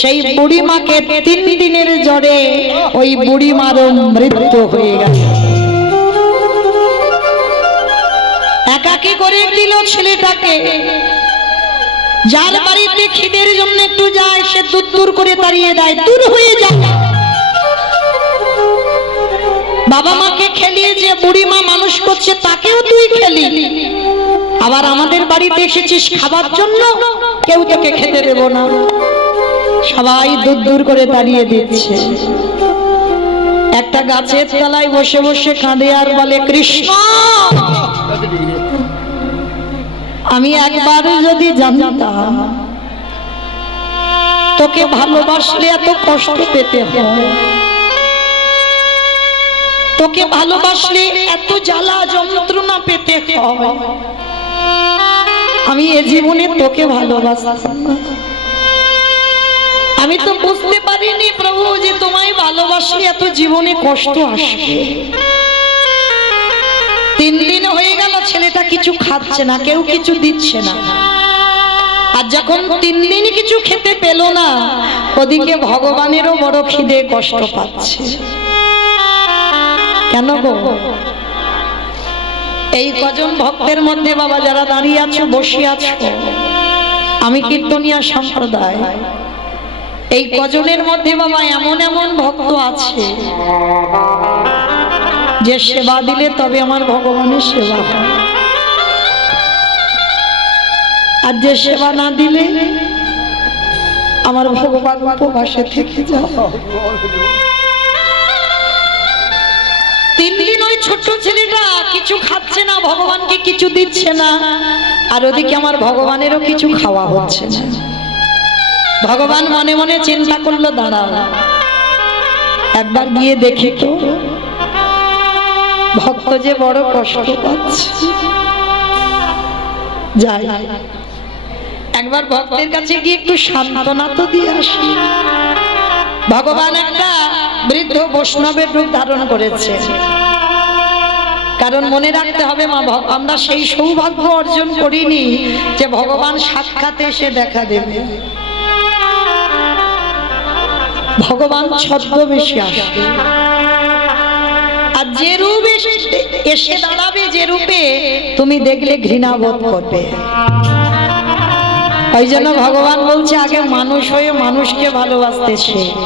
সেই বুড়িমাকে 3 দিনের জ্বরে ওই বুড়িমারও মৃত্যু হয়ে গেল। একাকী করে দিল ছেলেটাকে। যার বাড়িতে খিদের জন্য একটু যায় সে দূর দূর করে তাড়িয়ে দেয়, দূর হয়ে যায়। বাবা মাকে খেলিয়ে যে বুড়িমা মানুষ করছে তাকেও তুই খেলি, আবার আমাদের বাড়িতে এসেছিস খাবার জন্য, কেউ তোকে খেতে দেব না। সবাই দূর দূর করে তাড়িয়ে দিচ্ছে। একটা গাছের তলায় বসে বসে কাঁদে আর বলে, কৃষ্ণ আমি একবার যদি জানতাম তোকে ভালোবাসলে এত কষ্ট পেতে হয়, তোকে ভালোবাসলে এত জ্বালা যন্ত্রণা পেতে হয়, আমি এ জীবনে তোকে ভালোবাসতাম না। আমি তো বুঝতে পারিনি প্রভু যে তোমায় ভালোবাসলে এত জীবনে কষ্ট আসবে। 3 দিন হয়ে গেল ছেলেটা কিছু খাচ্ছে না, কেউ কিছু দিচ্ছে না। আর যখন 3 দিন কিছু খেতে পেল না, ওদিকে ভগবানেরও বড় খিদে, কষ্ট পাচ্ছে। কেন গো? এই কজন ভক্তের মধ্যে বাবা যারা দাঁড়িয়ে আছো, বসে আছো, আমি কীর্তনিয়া সম্প্রদায়, এই কজনের মধ্যে বাবা এমন এমন ভক্ত আছে যে সেবা দিলে তবে আমার ভগবানের সেবা হয়, আর যে সেবা না দিলে আমার ভগবান উপবাসে থেকে যায়। 3 দিন ওই ছোট্ট ছেলেটা কিছু খাচ্ছে না, ভগবানকে কিছু দিচ্ছে না, আর ওদিকে আমার ভগবানেরও কিছু খাওয়া হচ্ছে না। ভগবান মনে মনে চিন্তা করলো, দাঁড়াও একবার গিয়ে দেখি তো ভক্ত যে বড় কষ্ট পাচ্ছে। যাই একবার ভক্তের কাছে গিয়ে একটু সান্ত্বনা তো দিয়ে আসি। ভগবান একটা বৃদ্ধ বৈষ্ণবের রূপ ধারণ করেছে, কারণ মনে রাখতে হবে মা, আমরা সেই সৌভাগ্য অর্জন করিনি যে ভগবান সাক্ষাৎ এসে দেখা দেবে। ভগবান ছদ্মবেশে আসবে, আর যে রূপ এসে দাঁড়াবে, যে রূপে তুমি দেখলে ঘৃণা বোধ করবে। ওই জন্য ভগবান বলছে আগে মানুষ হয়ে মানুষকে ভালোবাসতে শেখ।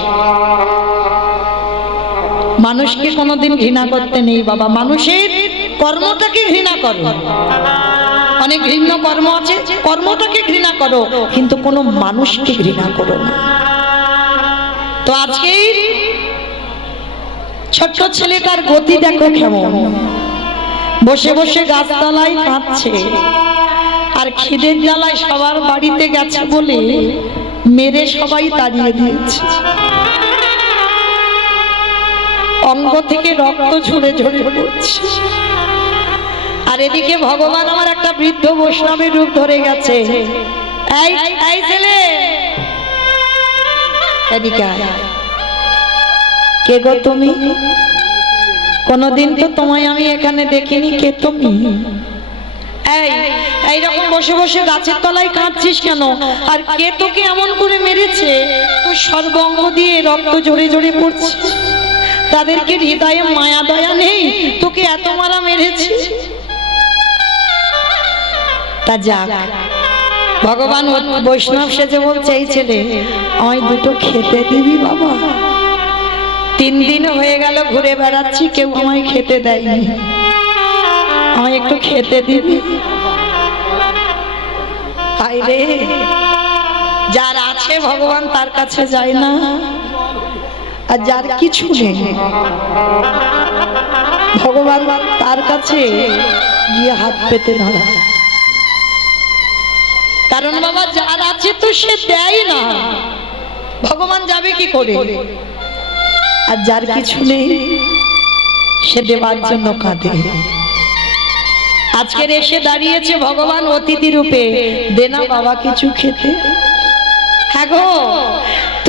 মানুষকে কোনোদিন ঘৃণা করতে নেই বাবা, মানুষের কর্মটাকে ঘৃণা করো। অনেক ঘৃণ্য কর্ম আছে, কর্মটাকে ঘৃণা করো, কিন্তু কোনো মানুষকে ঘৃণা করো না। তো আজকে ছোট্ট ছেলেটার গতি দেখো কেমন, বসে বসে গাছতলায় কাঁদছে, আর খিদের জ্বালায় সবার বাড়িতে গেছে বলে মেরে সবাই তাড়িয়ে দিয়েছে। অঙ্গ থেকে রক্ত ঝরে ঝরে পড়ছে। আর এদিকে ভগবান আমার একটা বৃদ্ধ বৈষ্ণবের রূপ ধরে গেছে। এই ছেলে এদিকে আয়। কে গো তুমি? কোনদিন তো তোমায় আমি এখানে দেখিনি, কে তুমি? এইরকম বসে বসে গাছের তলায় কাঁদছিস কেন? আর কে তোকে এমন করে মেরেছে? তোর সর্বঙ্গ দিয়ে রক্ত ঝরে ঝরে পড়ছে। তাদেরকে হৃদয়ে মায়া দয়া নেই, তোকে এত মারা মেরেছে। তা যাক, ভগবান বৈষ্ণব সেজে বলছে, এই ছেলে আমায় দুটো খেতে দিবি বাবা? 3 দিন হয়ে গেল ঘুরে বেড়াচ্ছি, কেউ আমায় খেতে দেয়নি, আমায় একটু খেতে দিবি? হায় রে, যার আছে ভগবান তার কাছে যায় না, আর যার কিছু নেই ভগবান তার কাছে গিয়ে হাত পেতে দাঁড়ায়। কারণ বাবা যার আছে তো সে দেয় না, ভগবান যাবে কি করে? আর যার কিছু নেই সে দেবার জন্য কাঁদে। আজকের এসে দাঁড়িয়েছে ভগবান অতিথি রূপে, দে না বাবা কিছু খেতে। হ্যাঁ গো,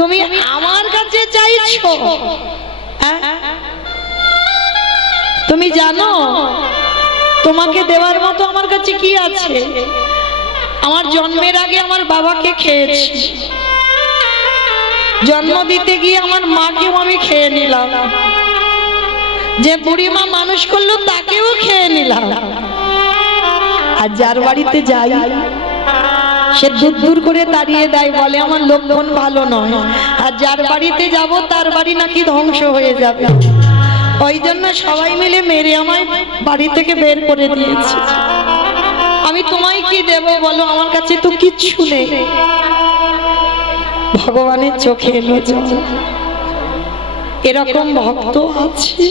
তুমি আমার কাছে চাইছো? হ্যাঁ? তুমি জানো তোমাকে দেওয়ার মতো আমার কাছে কি আছে? আমার জন্মের আগে আমার বাবাকে খেয়েছি, জন্ম দিতে গিয়ে আমার মাকেও আমি খেয়ে নিলাম, যে বুড়িমা মানুষ করলো তাকেও খেয়ে নিলাম। আর যার বাড়িতে যাই সে দূর দূর করে দাঁড়িয়ে দেয়, বলে আমার লক্ষণ ভালো নয়, আর যার বাড়িতে যাব তার বাড়ি নাকি ধ্বংস হয়ে যাবে। ওই জন্য সবাই মিলে মেরে আমায় বাড়ি থেকে বের করে দিয়েছে। আমি তোমায় কি দেব বলো, আমার কাছে তো কিচ্ছু নেই। ভগবানের চোখে এলো জল। এরকম ভক্ত আছে।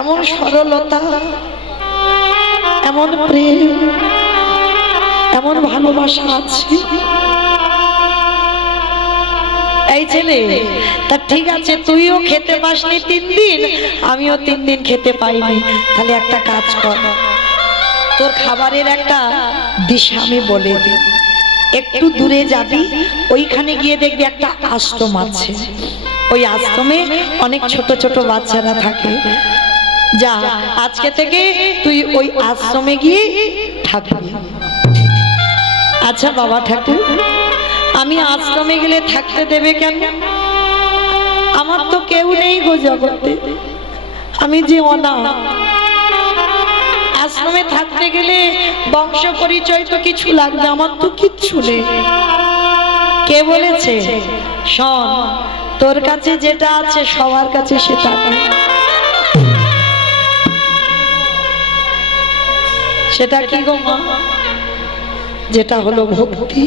এমন সরলতা, এমন প্রেম, এমন ভালোবাসা আছে। এই ছেলে, তা ঠিক আছে, তুইও খেতে পাসনি 3 দিন, আমিও 3 দিন খেতে পাইনি। তাহলে একটা কাজ কর, তোর খাবারের একটা দিশা আমি বলে দিই। একটু দূরে যাবি, ওইখানে গিয়ে দেখবি একটা আশ্রম আছে। ওই আশ্রমে অনেক ছোট ছোট বাচ্চারা থাকে। যা, আজকে থেকে তুই ওই আশ্রমে গিয়ে থাকবি। আচ্ছা বাবা ঠাকুর, আমি আশ্রমে গেলে থাকতে দেবে কেন? আমার তো কেউ নেই গো জগতে, আমি যে অনাথ। আশ্রমে থাকতে গেলে বংশ পরিচয় তো কিছু লাগবে, আমার তো কিচ্ছু নেই। কে বলেছে? শোন, তোর কাছে যেটা আছে সবার কাছে সেটা নেই। সেটা কি গো মা? যেটা হলো ভক্তি।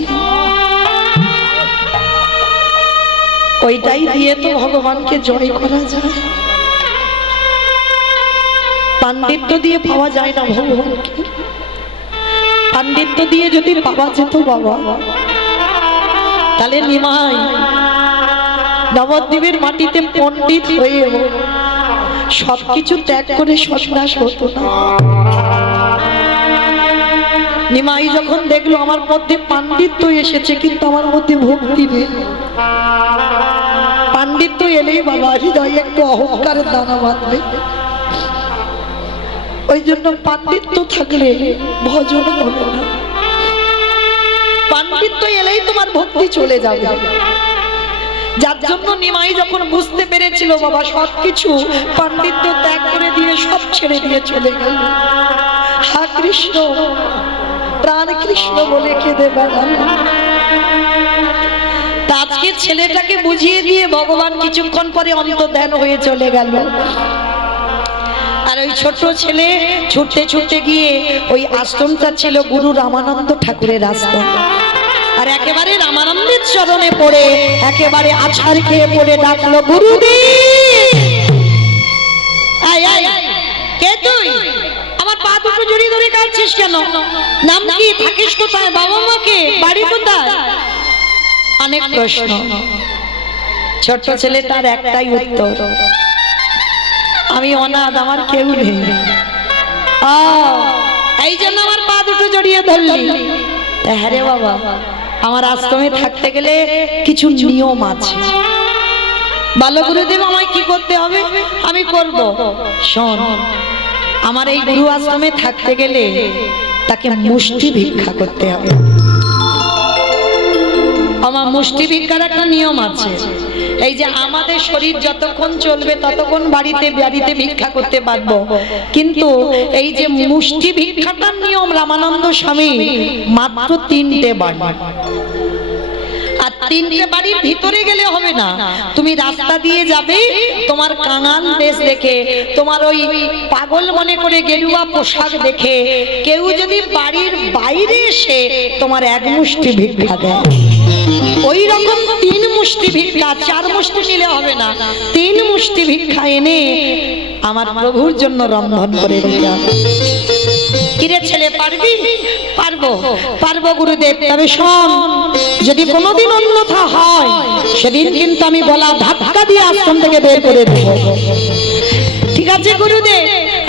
ওইটাই দিয়ে তো ভগবানকে জয় করা যায়। পাণ্ডিত্য দিয়ে পাওয়া যায় না ভগবানকে। পাণ্ডিত্য দিয়ে যদি পাওয়া যেত বাবা, তাহলে নিমাই নবদ্বীপের মাটিতে পণ্ডিত হয়ে সবকিছু ত্যাগ করে সন্ন্যাস হতো না। নিমাই যখন দেখলো আমার মধ্যে পাণ্ডিত্য এসেছে কিন্তু আমার মধ্যে ভক্তি নেই, পাণ্ডিত্য এলেই বাবা হৃদয়ে একটু অহংকারের দানা বাঁধবে। ওই জন্য পাণ্ডিত্য থাকলে ভজন হবে না, পাণ্ডিত্য এলেই তোমার ভক্তি চলে যাবে। যার জন্য নিমাই যখন বুঝতে পেরেছিল বাবা সবকিছু পাণ্ডিত্য ত্যাগ করে দিয়ে সব ছেড়ে দিয়ে চলে গেল। হা কৃষ্ণ, প্রাণ কৃষ্ণ বলে কেঁদে বেড়ালো। আজকে ছেলেটাকে বুঝিয়ে দিয়ে ভগবান কিছুক্ষণ পরে অন্তর্ধান হয়ে চলে গেল। আর ওই ছোট ছেলে ছুটতে ছুটতে গিয়ে ওই আশ্রমটা ছিল গুরু রামানন্দ ঠাকুরের আশ্রম। আর একেবারে রামানন্দের চরণে পড়ে একেবারে আছাড় খেয়ে পড়ে ডাকলো, গুরুদেব। কে তুই? আমার পা দুটো জড়িয়ে ধরে কাঁদছিস কেন? নাম কি? থাকিস কোথায়? বাবা মাকে? বাড়ি কোথায়? অনেক প্রশ্ন। ছোট ছেলে তার একটাই উত্তর, আমি অনাথ, আমার কেউ নেই। এই জন্য আমার পা দুটো জড়িয়ে ধরলি? হ্যাঁ রে বাবা, আমার আশ্রমে থাকতে গেলে কিছু নিয়ম আছে। বলো গুরুদেব আমায় কি করতে হবে? আমি করব। শোন, আমার এই গুরু আশ্রমে থাকতে গেলে তাকে মুষ্টি ভিক্ষা করতে হবে। আমার মুষ্টি ভিক্ষার একটা নিয়ম আছে। এই যে আমাদের শরীর যতক্ষণ চলবে ততক্ষণ বাড়িতে বাড়িতে ভিক্ষা করতে পারবো, কিন্তু এই যে মুষ্টি ভিক্ষাটার নিয়ম রামানন্দ স্বামী মাত্র 3টে বাড়ি। আর 3টে বাড়ির ভিতরে গেলে হবে না, তুমি রাস্তা দিয়ে যাবে, তোমার কাঙাল দেশ দেখে, তোমার ওই পাগল মনে করে গেরুয়া পোশাক দেখে কেউ যদি বাড়ির বাইরে এসে তোমার 1 মুষ্টি ভিক্ষা দেয়, ওই রকম 3 মুষ্টি ভিক্ষা, 4 মুষ্টি নিলে হবে না, 3 মুষ্টি ভিক্ষা এনে আমার প্রভুর জন্য রন্ধন করে দিতে হবে। কিরে ছেলে, পারবি? পারবো, পারবো গুরুদেব। তবে শোন, যদি কোনোদিন অন্যথা হয় সেদিন কিন্তু আমি গলা ধাক্কা দিয়ে আশ্রম থেকে বের করে দেব। ঠিক আছে গুরুদেব,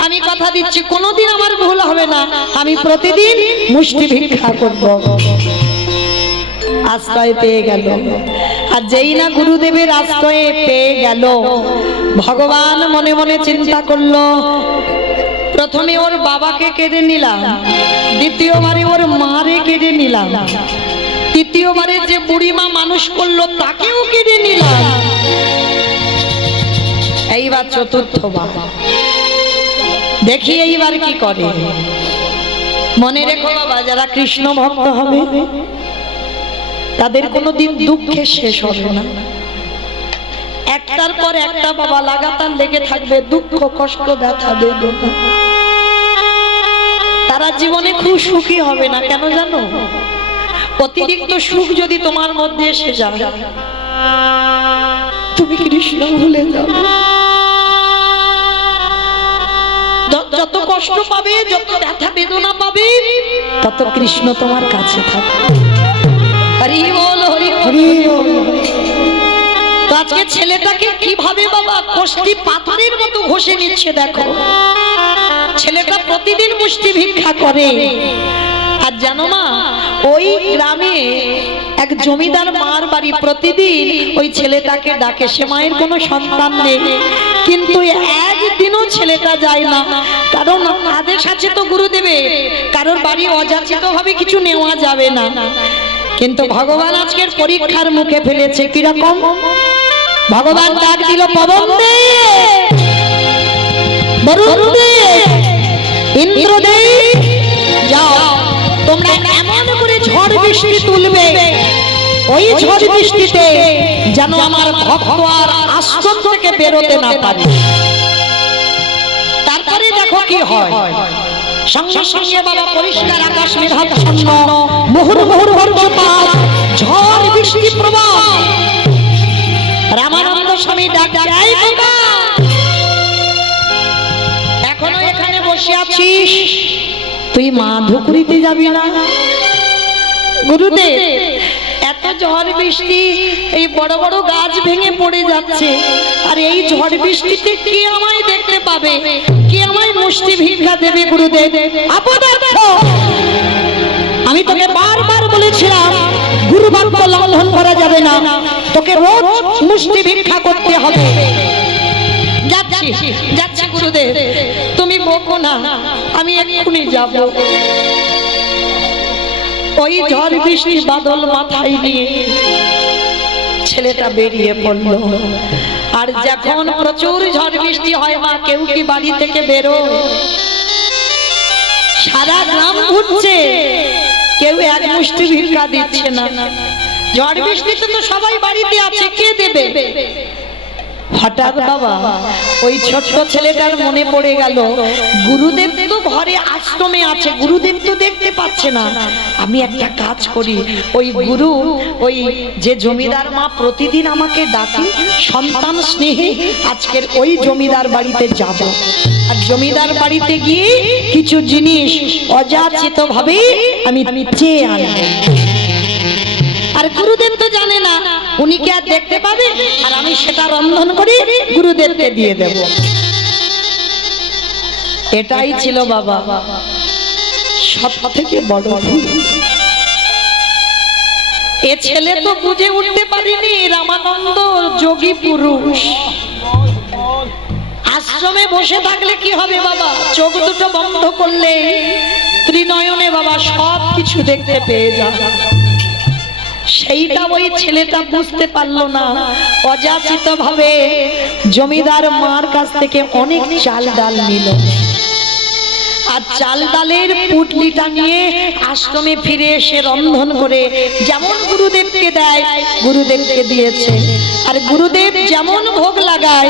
আমি কথা কথা দিচ্ছি কোনোদিন আমার ভুল হবে না, আমি প্রতিদিন মুষ্টি ভিক্ষা করব। আশ্রয় পেয়ে গেল, আর যেই না গুরুদেবের আশ্রয়ে পেয়ে গেল, ভগবান মনে মনে চিন্তা করলো, প্রথমে ওর বাবাকে কেড়ে নিলাম, দ্বিতীয়বারে ওর মারে কেড়ে নিলাম, তৃতীয়বারে যে বুড়িমা মানুষ করলো তাকেও কেড়ে নিলাম, এইবার চতুর্থবার দেখি এইবার কি করে। মনে রেখো বাবা, যারা কৃষ্ণ ভক্ত হবে তাদের কোনোদিন দুঃখে শেষ হবে না। একটার পর একটা বাবা লাগাতার লেগে থাকবে, দুঃখ কষ্ট ব্যথা বেদনা, তারা জীবনে খুব সুখী হবে না। কেন জানো? অতিরিক্ত সুখ যদি তোমার মধ্যে এসে যায়, তুমি কৃষ্ণ ভুলে যাও। যত কষ্ট পাবে, যত ব্যথা বেদনা পাবে, তত কৃষ্ণ তোমার কাছে থাকবে। হরি বল, হরি বল। তো আজকে ছেলেটাকে কিভাবে বাবা কষ্টি পাথরের মতো ঘষে নিচ্ছে দেখো। ছেলেটা প্রতিদিন মুষ্টি ভিক্ষা করে। আর জানো মা, ওই গ্রামে এক জমিদার মার বাড়ি, প্রতিদিন ওই ছেলেটাকে ডাকে। সে মায়ের কোনো সন্তান নেই, কিন্তু একদিনও ছেলেটা যায় না, কারণ আদেশ আছে তো গুরুদেবের, কারোর বাড়ি অযাচিত ভাবে কিছু নেওয়া যাবে না। কিন্তু ভগবান আজকের পরীক্ষার মুখে ফেলেছে। কিরকম? ভগবান ডাক দিল, পবন দে, বরুণ দে, ইন্দ্র দে, যাও তোমরা এমন করে ঝড় বৃষ্টি তুলবে, ওই ঝড় বৃষ্টিতে যেন আমার ভক্ত আর আশ্রম থেকে বেরোতে না পারে। তারপরে দেখো কি হয়। সঙ্গে সঙ্গে বাবা পরিষ্কার আকাশ মেঘাচ্ছন্ন, মুহুর মুহুর বজ্রপাত, ঝড় বৃষ্টি প্রবাহ। রামানন্দ স্বামী ডাক দেয়, বাবা এখনো এখানে বসে আছিস, তুই মা ধুকুরিতে যাবি না? গুরুদেব, এত ঝড় বৃষ্টি, এই বড় বড় গাছ ভেঙে পড়ে যাচ্ছে, আর এই ঝড় বৃষ্টিতে কে আমায় দেখতে পাবে, কে আমায় মুষ্টি ভিক্ষা দেবে? গুরুদেব আপদার্থ, আমি তোকে বারবার বলেছিলাম গুরু বাক্য লঙ্ঘন করা যাবে না, তোকে রোজ মুষ্টি ভিক্ষা করতে হবে। যাচ্ছি যাচ্ছি গুরুদেব, তুমি বকো না, আমি এক্ষুনি যাব। ওই ঝড় বৃষ্টি বাদল মাথায় নিয়ে ছেলেটা বেরিয়ে পড়ল। আর যখন প্রচুর ঝড় বৃষ্টি হয় মা, কেউ কি বাড়ি থেকে বেরো? সারা গ্রাম ঘুরছে, কেউ এক মুষ্টি ভিক্ষা দিচ্ছে না। ঝড় বৃষ্টিতে তো সবাই বাড়িতে আছে, কে দেবে? হঠাৎ বাবা ওই ছোট্ট ছেলেটার মনে পড়ে গেল, গুরুদেব তো ঘরে আশ্রমে আছে, গুরুদেব তো দেখতে পাচ্ছে না। আমি একটা কাজ করি, ওই গুরু, ওই যে জমিদার মা প্রতিদিন আমাকে ডাকে সন্তান স্নেহে, আজকের ওই জমিদার বাড়িতে যাব। আর জমিদার বাড়িতে গিয়ে কিছু জিনিস অযাচিত ভাবে আমি চেয়ে আনবো। আর গুরুদেব তো জানে না, উনি কি আর দেখতে পাবে? আর আমি সেটা রন্ধন করে গুরুদেবকে দিয়ে দেব। এটাই ছিল বাবা সব থেকে বড় ভুল। এ ছেলে তো বুঝে উঠতে পারিনি রামানন্দ যোগী পুরুষ। আশ্রমে বসে থাকলে কি হবে বাবা? চোখ দুটো বন্ধ করলে ত্রিনয়নে বাবা সব কিছু দেখতে পেয়ে যাবে। সেইটা ওই ছেলেটা বুঝতে পারলো না, অযাচিত ভাবে জমিদার মার কাছ থেকে অনেক চাল ডাল নিল। আর চাল ডালের পুটলিটা নিয়ে আশ্রমে ফিরে এসে রন্ধন করে যেমন গুরুদেবকে দেয় গুরুদেবকে দিয়েছে। আর গুরুদেব যেমন ভোগ লাগায়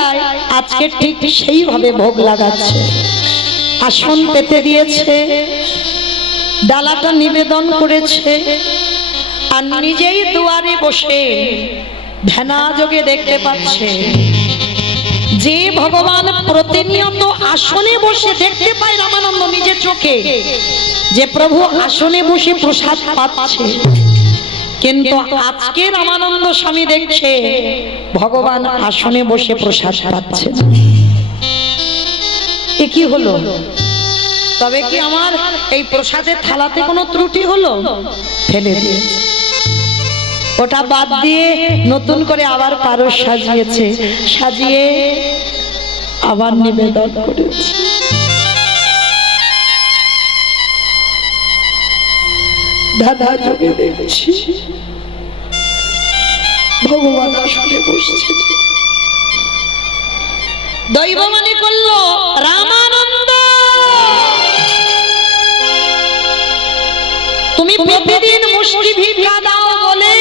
আজকে ঠিক সেইভাবে ভোগ লাগাচ্ছে। আসন পেতে দিয়েছে, ডালাটা নিবেদন করেছে, আর নিজেই দুয়ারে বসে ধ্যানাযোগে দেখতে পাচ্ছে যে ভগবান প্রতিনিয়ত আসনে বসে দেখতে পায় রামানন্দ নিজের চোখে যে প্রভু আসনে বসে প্রসাদ পাচ্ছে। কিন্তু আজকে রামানন্দ স্বামী দেখছে ভগবান আসনে বসে প্রসাদ পাচ্ছে। এ কি হলো? তবে কি আমার এই প্রসাদের থালাতে কোনো ত্রুটি হলো? ফেলে দিয়ে ওটা বাদ দিয়ে নতুন করে আবার পারস সাজিয়েছে, সাজিয়ে আবার নিবেদন করেছে। দাদা যোগে দেখছি ভগবান আসলে বসছে। দৈব মানে করলো রামানন্দ, তুমি প্রতিদিন মুষ্টি ভিক্ষা দাও বলে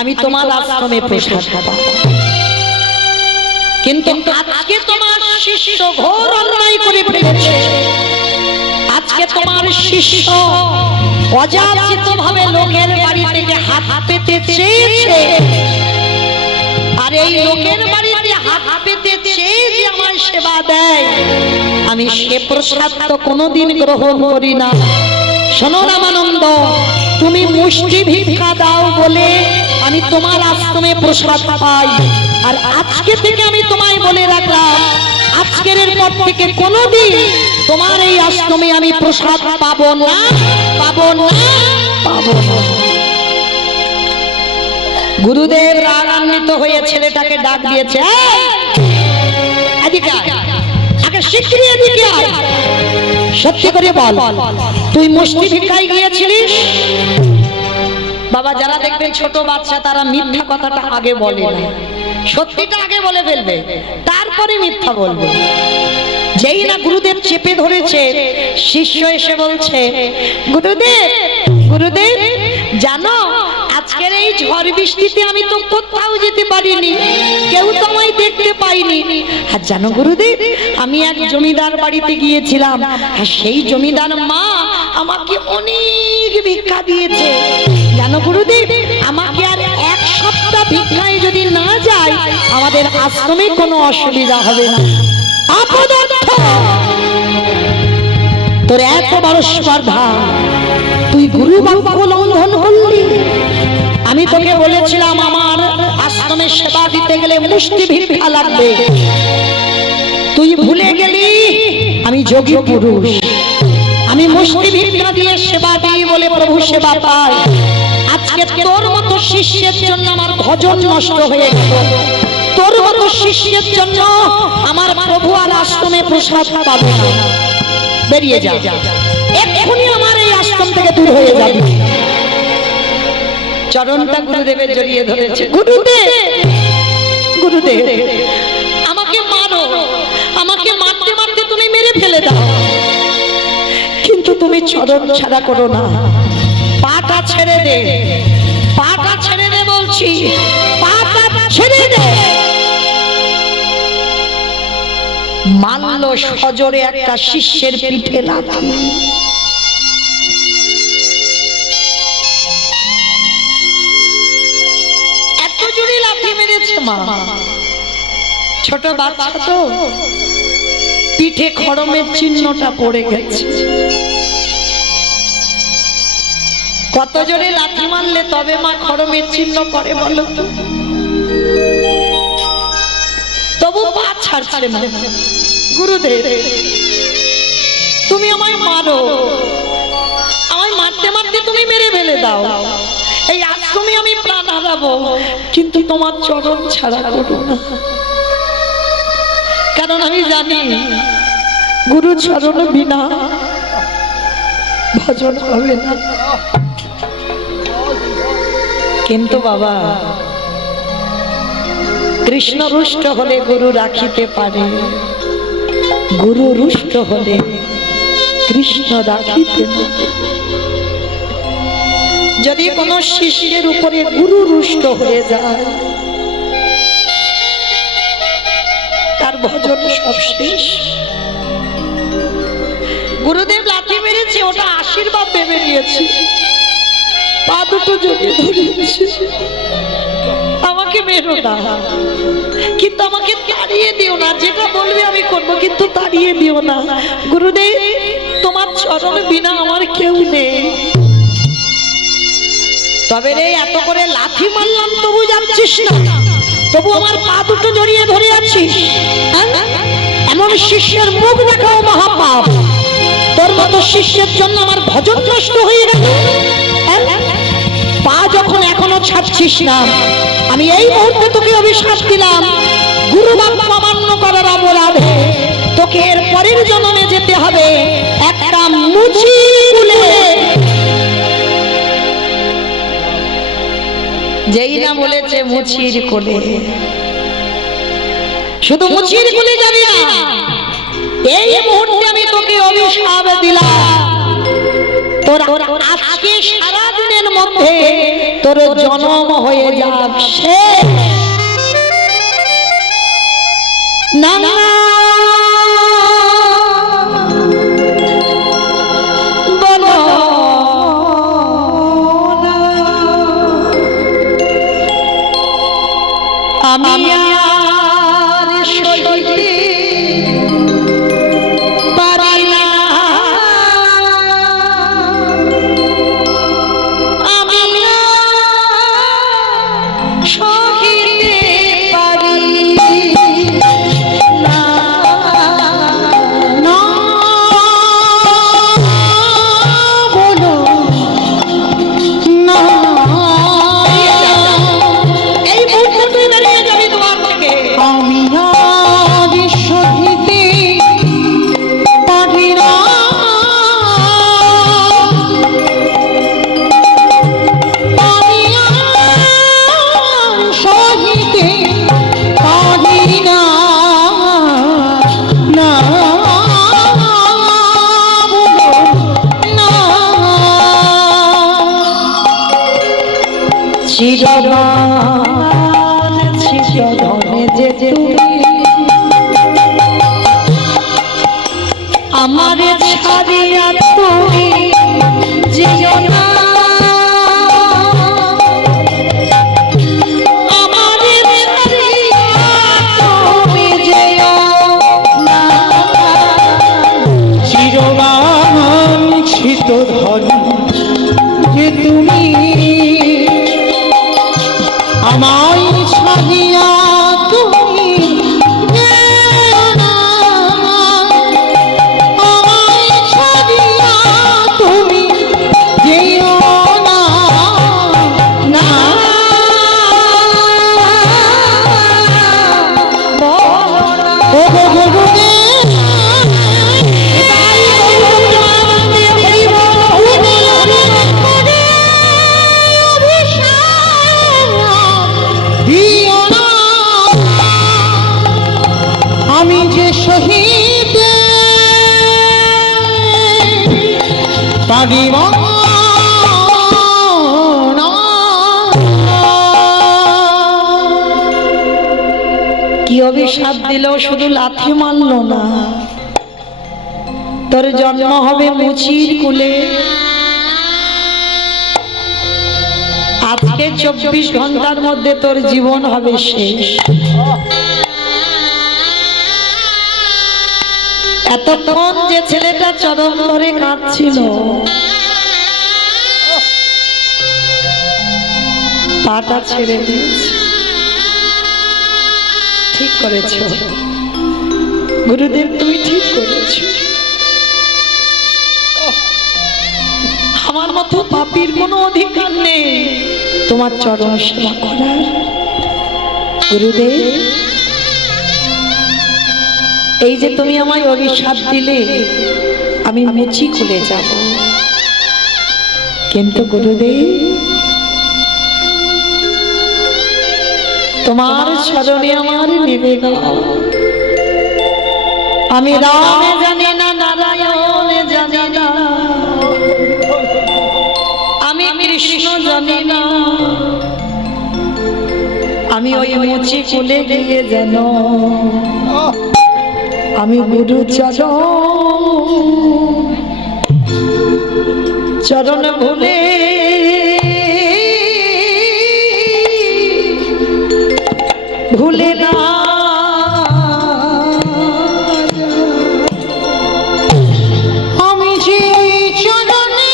আমি তোমার আশ্রমে প্রসাদ খাবো, কিন্তু আজকে তোমার শিষ্য ঘোর অন্যায় করে ফেলেছে। আজকে তোমার শিষ্য অযাচিত ভাবে লোকের বাড়ি থেকে হাত পেতে চেয়েছে, আর এই লোকের বাড়িতে হাত পেতে চেয়ে যে আমার সেবা দেয়, আমি সে প্রসাদ তো কোনোদিন গ্রহণ করি না। শোনো রামানন্দ, তুমি মুষ্টি ভিক্ষা দাও বলে আমি তোমার আশ্রমে প্রসাদ পাই, আর আজকে থেকে আমি তোমায় বলে রাখলাম, আজকের পর থেকে কোনোদিন তোমার এই আশ্রমে আমি প্রসাদ পাবো না, পাবো না, পাবো না। গুরুদেব রাগান্বিত হয়ে ছেলেটাকে ডাক দিয়েছে, এদিকে আয়, আগে শিগগিরই এদিকে আয়। সত্যি করে বল, তুই মুষ্টি ভিক্ষায় গিয়েছিলিস? বাবা, যারা দেখবেন ছোট বাচ্চা তারা মিথ্যা কথাটা আগে বলে না, সত্যিটা আগে বলে ফেলবে, তারপরে মিথ্যা বলবে। যেই না গুরুদেব চেপে ধরেছে, শিষ্য এসে বলছে, গুরুদেব, গুরুদেব জানো আজকের এই ঝড় বৃষ্টিতে আমি তো কোথাও যেতে পারিনি, কেউ তো আমায় দেখতে পাইনি। আর জানো গুরুদেব, আমি এক জমিদার বাড়িতে গিয়েছিলাম, আর সেই জমিদার মা আমাকে অনেক ভিক্ষা দিয়েছে। জানো গুরুদেব, আমাকে আর এক সপ্তাহ ভিক্ষায় যদি না যায়, আমাদের আশ্রমে কোনো অসুবিধা হবে না। অপদার্থ, তোর এত বড় স্পর্ধা, তুই গুরু বাক্য লঙ্ঘন করলি। আমি তোকে বলেছিলাম আমার আশ্রমে সেবা দিতে গেলে মুষ্টি ভিক্ষা লাগবে, তুই ভুলে গেলি আমি যোগী পুরুষ, আমি মুষ্টি ভিক্ষা দিয়ে সেবা দিই বলে প্রভু সেবা পাই। আজকে তোর মতো শিষ্যের জন্য আমার ভজন নষ্ট হয়ে গেল, তোর মতো শিষ্যের জন্য আমার প্রভু আর আশ্রমে প্রসাদ পাবে না। বেরিয়ে যা, এক্ষুনি আমার এই আশ্রম থেকে দূর হয়ে যাবে। চরণটা গুরুদেবের জড়িয়ে ধরেছে, গুরুদেব, গুরুদেব আমাকে মারো, আমাকে মারতে মারতে তুমি মেরে ফেলে দাও, কিন্তু তুমি চরণ ছাড়া করো না, পাটা ছেড়ে দে, পাটা ছেড়ে দে বলছি, পাটা ছেড়ে দে। মানল সজোরে একটা শিষ্যের পিঠে লাথি। এত জোরে লাথি মেরেছে মা, ছোট বাচ্চা তো, পিঠে খড়মের চিহ্নটা পড়ে গেছে। কত জোরে লাথি মারলে তবে মা খড়মের চিহ্ন পড়ে বলো তো? তবু পা ছাড়ছে না। গুরুদেব, তুমি আমায় মারো, আমায় মারতে মারতে তুমি মেরে ফেলে দাও, এই আশ্রমে আমি প্রাণ হারাবো, কিন্তু তোমার চরণ ছাড়া করো না, কারণ আমি জানি গুরু চরণ বিনা ভজন হবে না। কিন্তু বাবা, কৃষ্ণ রুষ্ট হলে গুরু রাখিতে পারে, গুরু রুষ্ট হলে কৃষ্ণ রাখিতে না। যদি কোনো শিষ্যের উপরে গুরু রুষ্ট হয়ে যায়, তার ভজন সব শেষ। গুরুদেব লাথি মেরেছে, ওটা আশীর্বাদ ভেবে নিয়েছে, পা দুটো জড়িয়ে ধরেছে, আমাকে মেরো না, কিন্তু আমাকে তাড়িয়ে দিও না, যেটা বলবে আমি করবো, কিন্তু তাড়িয়ে দিও না। গুরুদেব, তোমার চরণ বিনা আমার কেউ নেই। তবে রে, এত করে লাথি মারলাম তবু যাচ্ছিস না, তবু আমার পা দুটো জড়িয়ে ধরে আছিস, এমন শিষ্যের মুখ দেখাও মহাপাপ। তোর মতো শিষ্যের জন্য আমার ভজন নষ্ট হয়ে গেল। পা যখন এখনো ছাড়ছিস না, আমি এই মুহূর্তে তোকে অভিশাপ দিলাম, গুরু বাবা অমান্য করার অপরাধে তোকে এর পরের জন্মে যেতে হবে একটা মুচি কুলে। যেই না বলেছে মুচির কোলে, শুধু মুচির কোলে যাবি না, এই মুহূর্তে আমি তোকে অভিশাপ দিলাম, তোর আজকে সারা দিনের মধ্যে তোর জন্ম হয়ে যাক শেষ। না না বলো না, আমি আর সইতে পারি না, আমি আর সইতে পারি না। না বলো না, এই মুহূর্তে তুই বেরিয়ে যাবি দুয়ার থেকে। আমি আর সহিতে পারি না, আমি আর সহিতে পারি না, না বলো না। চিরবান চিরধনে যে তুমি আমারে ছাড়িয়া তুমি যেও না, আমারে ছাড়িয়া তুমি যেও না। চিরবাঞ্ছিত ধন যে তুমি আমায় ছাড়িয়া তুমি যেও না, আমায় ছাড়িয়া তুমি যেও না, না বলো না। ও গো গো গো গে। দিও না, আমি যে শহীদ পারিব না। কি অভিশাপ দিল, শুধু লাথি মারলো না, তোর জন্ম হবে মুচির কুলে। আজকে 24 ঘন্টার মধ্যে তোর জীবন হবে শেষ। এতক্ষণ যে ছেলেটা চরণ ধরে কাঁদছিল, পাটা ছেড়ে দিয়েছে। ঠিক করেছ গুরুদেব, তুই ঠিক করেছ। আমার মতো পাপীর কোনো অধিকার নেই তোমার চরণ সেবা করার। গুরুদেব, এই যে তুমি আমায় অভিশাপ দিলে, আমি মুচি খুলে যাব, কিন্তু গুরুদেব তোমার চরণে আমার নিবেদন। আমি রাম জানি না, নারায়ণ জানি না, আমি কৃষ্ণ জানি না, আমি ওই মুচি কুলে গিয়ে যেন আমি গুরু চরণ ভুলে ভুলে না আমি যে ওই চরণে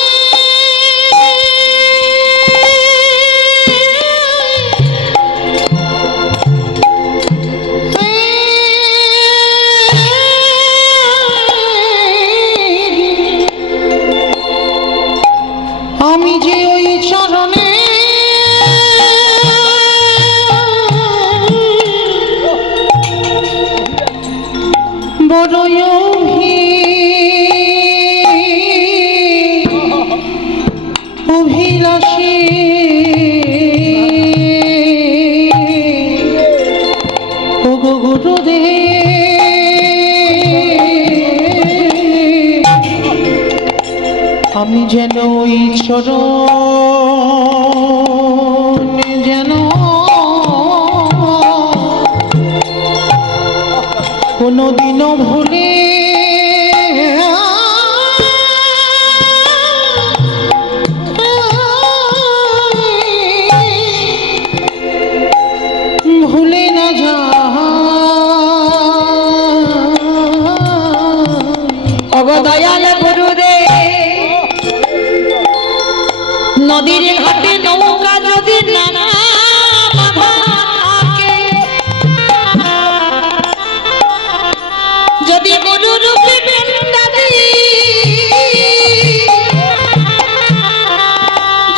যেন ওই চরণ যেন কোনোদিনও ভুলে ভুলে না যা অগদয়াল গুরুদেব নদীর ঘাটে নৌকা যদি না বাঁধা থাকে, যদি গুরু রূপে বৃন্দাবী,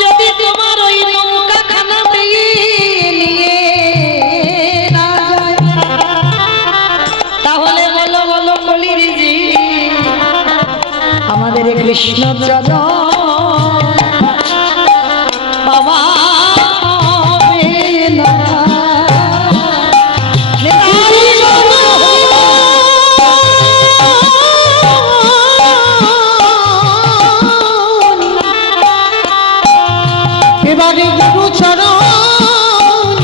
যদি তোমার ওই নৌকা খানা নিয়ে না যায়, তাহলে বলো বলো কলির জি আমাদের কৃষ্ণ চরণ বাবা এবারে গুরু চরণ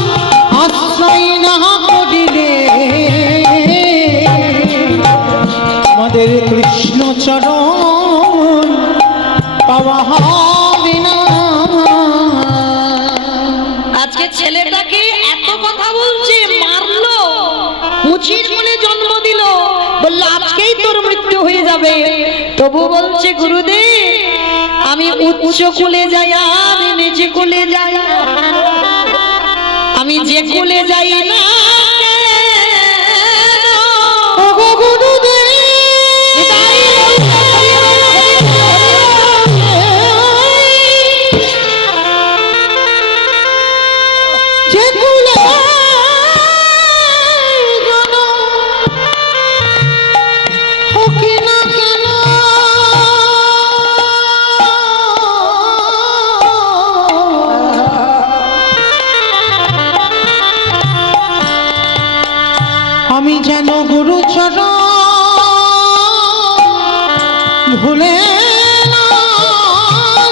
আশ্রয় না করিলে আমাদের কৃষ্ণ চরণ পাওয়া হবে না। আজকে ছেলেটাকে এত কথা বলছে, মারলো, মুচির কোলে জন্ম দিল, বললো আজকেই তোর মৃত্যু হয়ে যাবে, তবু বলছে গুরুদেব আমি উচ্চ কুলে যাই আর নিচে কুলে যাই, আমি যে কুলে যাই না ওগো গুরুদেব যে কুলে যেন হোক না কেন আমি যেন গুরু চরণ ভুলে না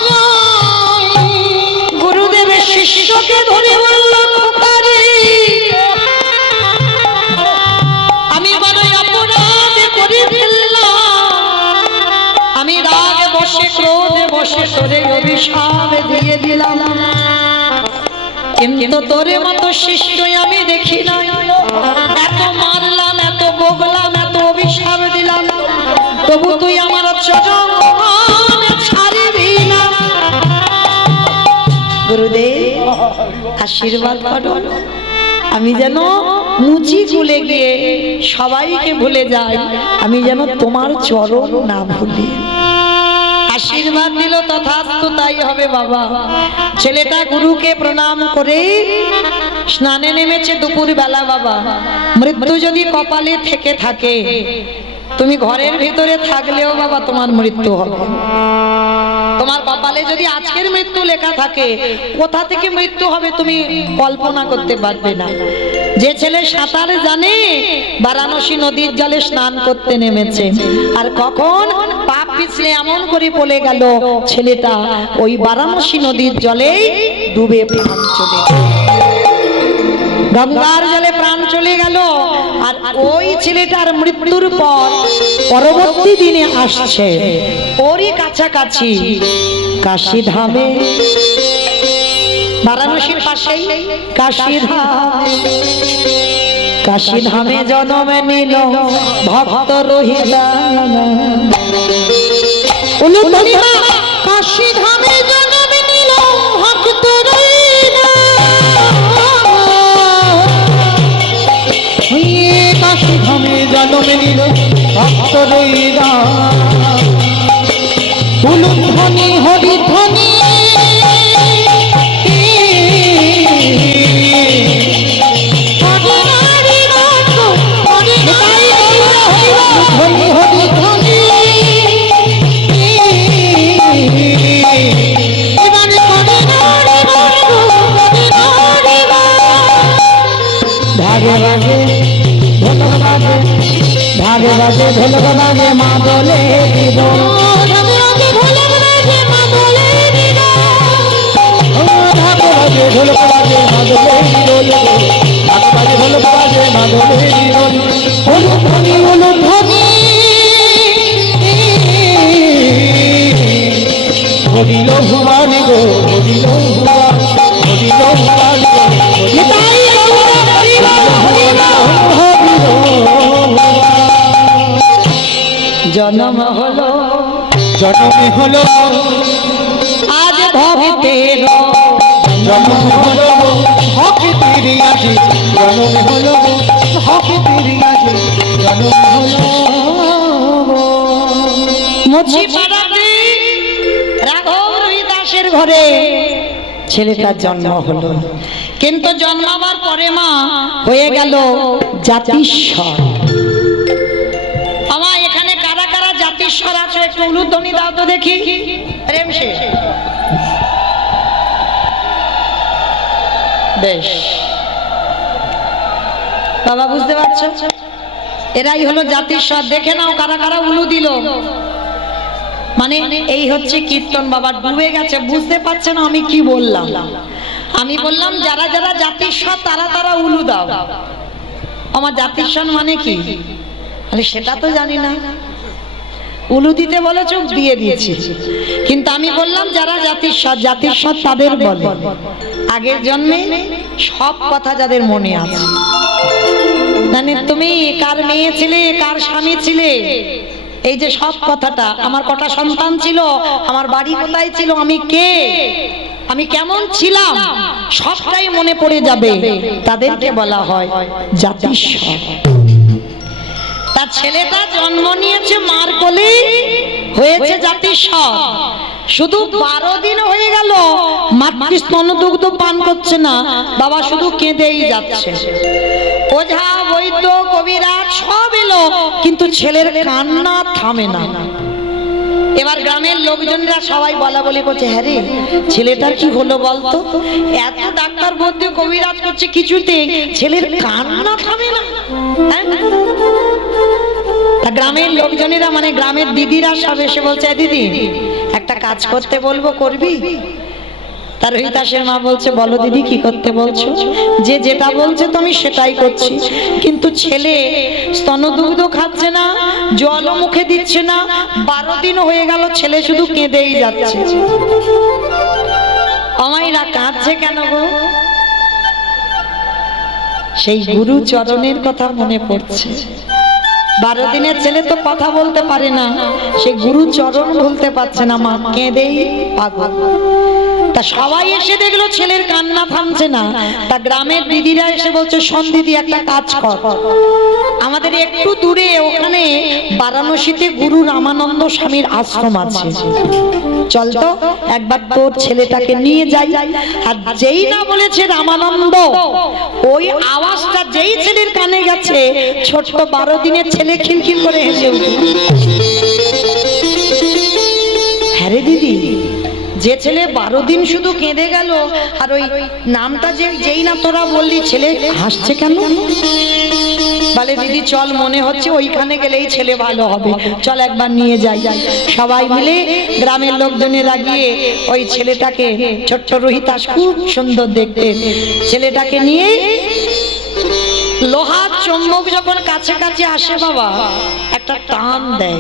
যাই। গুরুদেবের শিষ্যকে ধরে বলল খোকারে আমি বড় অপরাধ করে ফেললাম, আমি রাগে বসে ক্রোধে বসে তোরে অভিশাপ দিয়ে দিলাম, কিন্তু তোরে মতো শিষ্য আমি দেখি না, এত মারলাম এত বগলাম এত অভিশাপ দিলাম, তবু তুই আমার চরণ ছাড়বি না। গুরুদেব আশীর্বাদ করো, আমি যেন মুচি কুলে গিয়ে সবাইকে ভুলে যাই, আমি যেন তোমার চরণ না ভুলি। আশীর্বাদ দিল, তথাস্তু তাই হবে বাবা। ছেলেটা গুরুকে প্রণাম করে স্নানে নেমেছে দুপুর বেলা। বাবা মৃত্যু যদি কপালে থেকে থাকে, তুমি ঘরের ভিতরে থাকলেও বাবা তোমার মৃত্যু হবে। তোমার কপালে যদি আজকের মৃত্যু লেখা থাকে, কোথা থেকে মৃত্যু হবে তুমি কল্পনা করতে পারবে না। যে ছেলে সাঁতার জানে বারাণসী নদীর জলে স্নান করতে নেমেছে, আর কখন পাপ পিছলে এমন করে পড়ে গেল, ছেলেটা ওই বারাণসী নদীর জলেই ডুবে প্রাণ চলে গেল। গঙ্গার জলে প্রাণ চলে গেল। আর ওই ছেলেটার মৃত্যুর পর পরবর্তী দিনে আসছে ওরই কাছাকাছি কাশীধামে, বারাণসীর পাশেই কাশীধাম, কাশীধামে জন্ম নিল ভক্ত রহিতা। কাশীধামে জন্ম নিল ভক্ত রহিতা, কাশীধামে জন্ম নিল ভক্ত রহিতা। উলুধ্বনি হরিধ্বনি ভাগে ভাগে ঢোলক বাজে মা বলে দিব, ভাগে ভাগে ঢোলক বাজে মা ঢোলক বাজে মাদলের দোল গো, ঢাক বাজে ঢোলক বাজে মাদলের দোল। উলুধ্বনি উলুধ্বনি হরিল ভুবন গো, হরিল ভুবন, হরিল ভুবন গো, নিতাই গৌর হরি বল, হরি বল। জন্ম হলো জনমে হলো আজ ভক্তের, জনম হলো ভক্তের আজি, জনম হলো ভক্তের আজি, জনম হলো। মুচিপাড়াতে রাঘব রহিদাসের ঘরে ছেলেটার জন্ম হলো, কিন্তু জন্মাবার পরে মা হয়ে গেল জাতিস্বর। আমার এখানে কারা কারা জাতিস্বর আছে একটু উলুধ্বনি দাও তো দেখি। প্রেম শেষ। বেশ বাবা, বুঝতে পারছো এরাই হলো জাতিস্বর। দেখে নাও কারা কারা উলু দিল। মানে এই হচ্ছে কীর্তন। বাবা ডুবে গেছে, বুঝতে পারছে না আমি কি বললাম। আমি বললাম যারা যারা জাতিস্বর তারা তারা উলু দাও। আমার জাতিস্বর মানে কি, আরে সেটা তো জানি না। উলু দিতে বলে চোখ দিয়ে দিয়েছি, কিন্তু আমি বললাম যারা জাতিস্বর, জাতিস্বর তাদের বলে আগের জন্মে সব কথা যাদের মনে আছে। মানে তুমি কার মেয়ে ছিলে, কার স্বামী ছিলে, এই যে সব কথাটা, আমার কটা সন্তান ছিল, আমার বাড়ি কোথায় ছিল, আমি কে, আমি কেমন ছিলাম, সবটাই মনে পড়ে যাবে, তাদেরকে বলা হয় জাতিস্বর। তার ছেলেটা জন্ম নিয়েছে মার কোলে, হয়েছে জাতিস্বর। শুধু 12 দিন হয়ে গেল মাতৃ স্তনদুগ্ধ পান করছে না, বাবা শুধু কেঁদেই যাচ্ছে। ওঝা বৈদ্য কবিরাজ সব এলো, কিন্তু ছেলের কান্না থামে না। এবার গ্রামের লোকজনরা সবাই বলা বলি করছে, হ্যাঁ রে ছেলেটার কি হলো বলতো, এত ডাক্তার বৈদ্য কবিরাজ করছে কিছুতে ছেলের কান্না থামে না। হ্যাঁ, তা গ্রামের লোকজনেরা মানে গ্রামের দিদিরা সব এসে বলছে, দিদি একটা কাজ করতে বলবো, করবি? তার রহিদাসের মা বলছে, বলো দিদি কি করতে বলছো? যে যেটা বলছে তো আমি সেটাই করছি, কিন্তু ছেলে স্তনদুগ্ধ খাচ্ছে না, জলও মুখে দিচ্ছে না, 12 দিন হয়ে গেল ছেলে শুধু কেঁদেই যাচ্ছে। আমাইরা কাঁদছে কেন গো? সেই গুরু চরণের কথা মনে পড়ছে। 12 দিনের ছেলে তো কথা বলতে পারে না, সে গুরু চরণ বলতে পারছে না, মা কেঁদেই পাগল। তা সবাই এসে দেখলো ছেলের কান্না থামছে না। তা গ্রামের দিদিরা এসে বলছে, শোন দিদি একটা কাজ কর, আমাদের একটু দূরে ওখানে বারাণসীতে গুরু রামানন্দ স্বামীর আশ্রম আছে, চল তো একবার তোর ছেলেটাকে নিয়ে যাই। আর যেই না বলেছে রামানন্দ, ওই আওয়াজটা যেই ছেলের কানে গেছে, ছোট্ট 12 দিনের ছেলে খিলখিল করে হেসে উঠল। হ্যাঁ রে দিদি, যে ছেলে 12 দিন শুধু কেঁদে গেল, আর ওই নামটা যেই না তোরা বললি, ছেলে হাসছে কেন? বলে দিদি চল, মনে হচ্ছে ওইখানে গেলেই ছেলে ভালো হবে, চল একবার নিয়ে যাই। সবাই মিলে গ্রামের লোকজনেরা গিয়ে ওই ছেলেটাকে, ছোট্ট রহিদাস খুব সুন্দর দেখতে, ছেলেটাকে নিয়ে লোহার চুম্বক যখন কাছে কাছে আসে বাবা, একটা টান দেয়।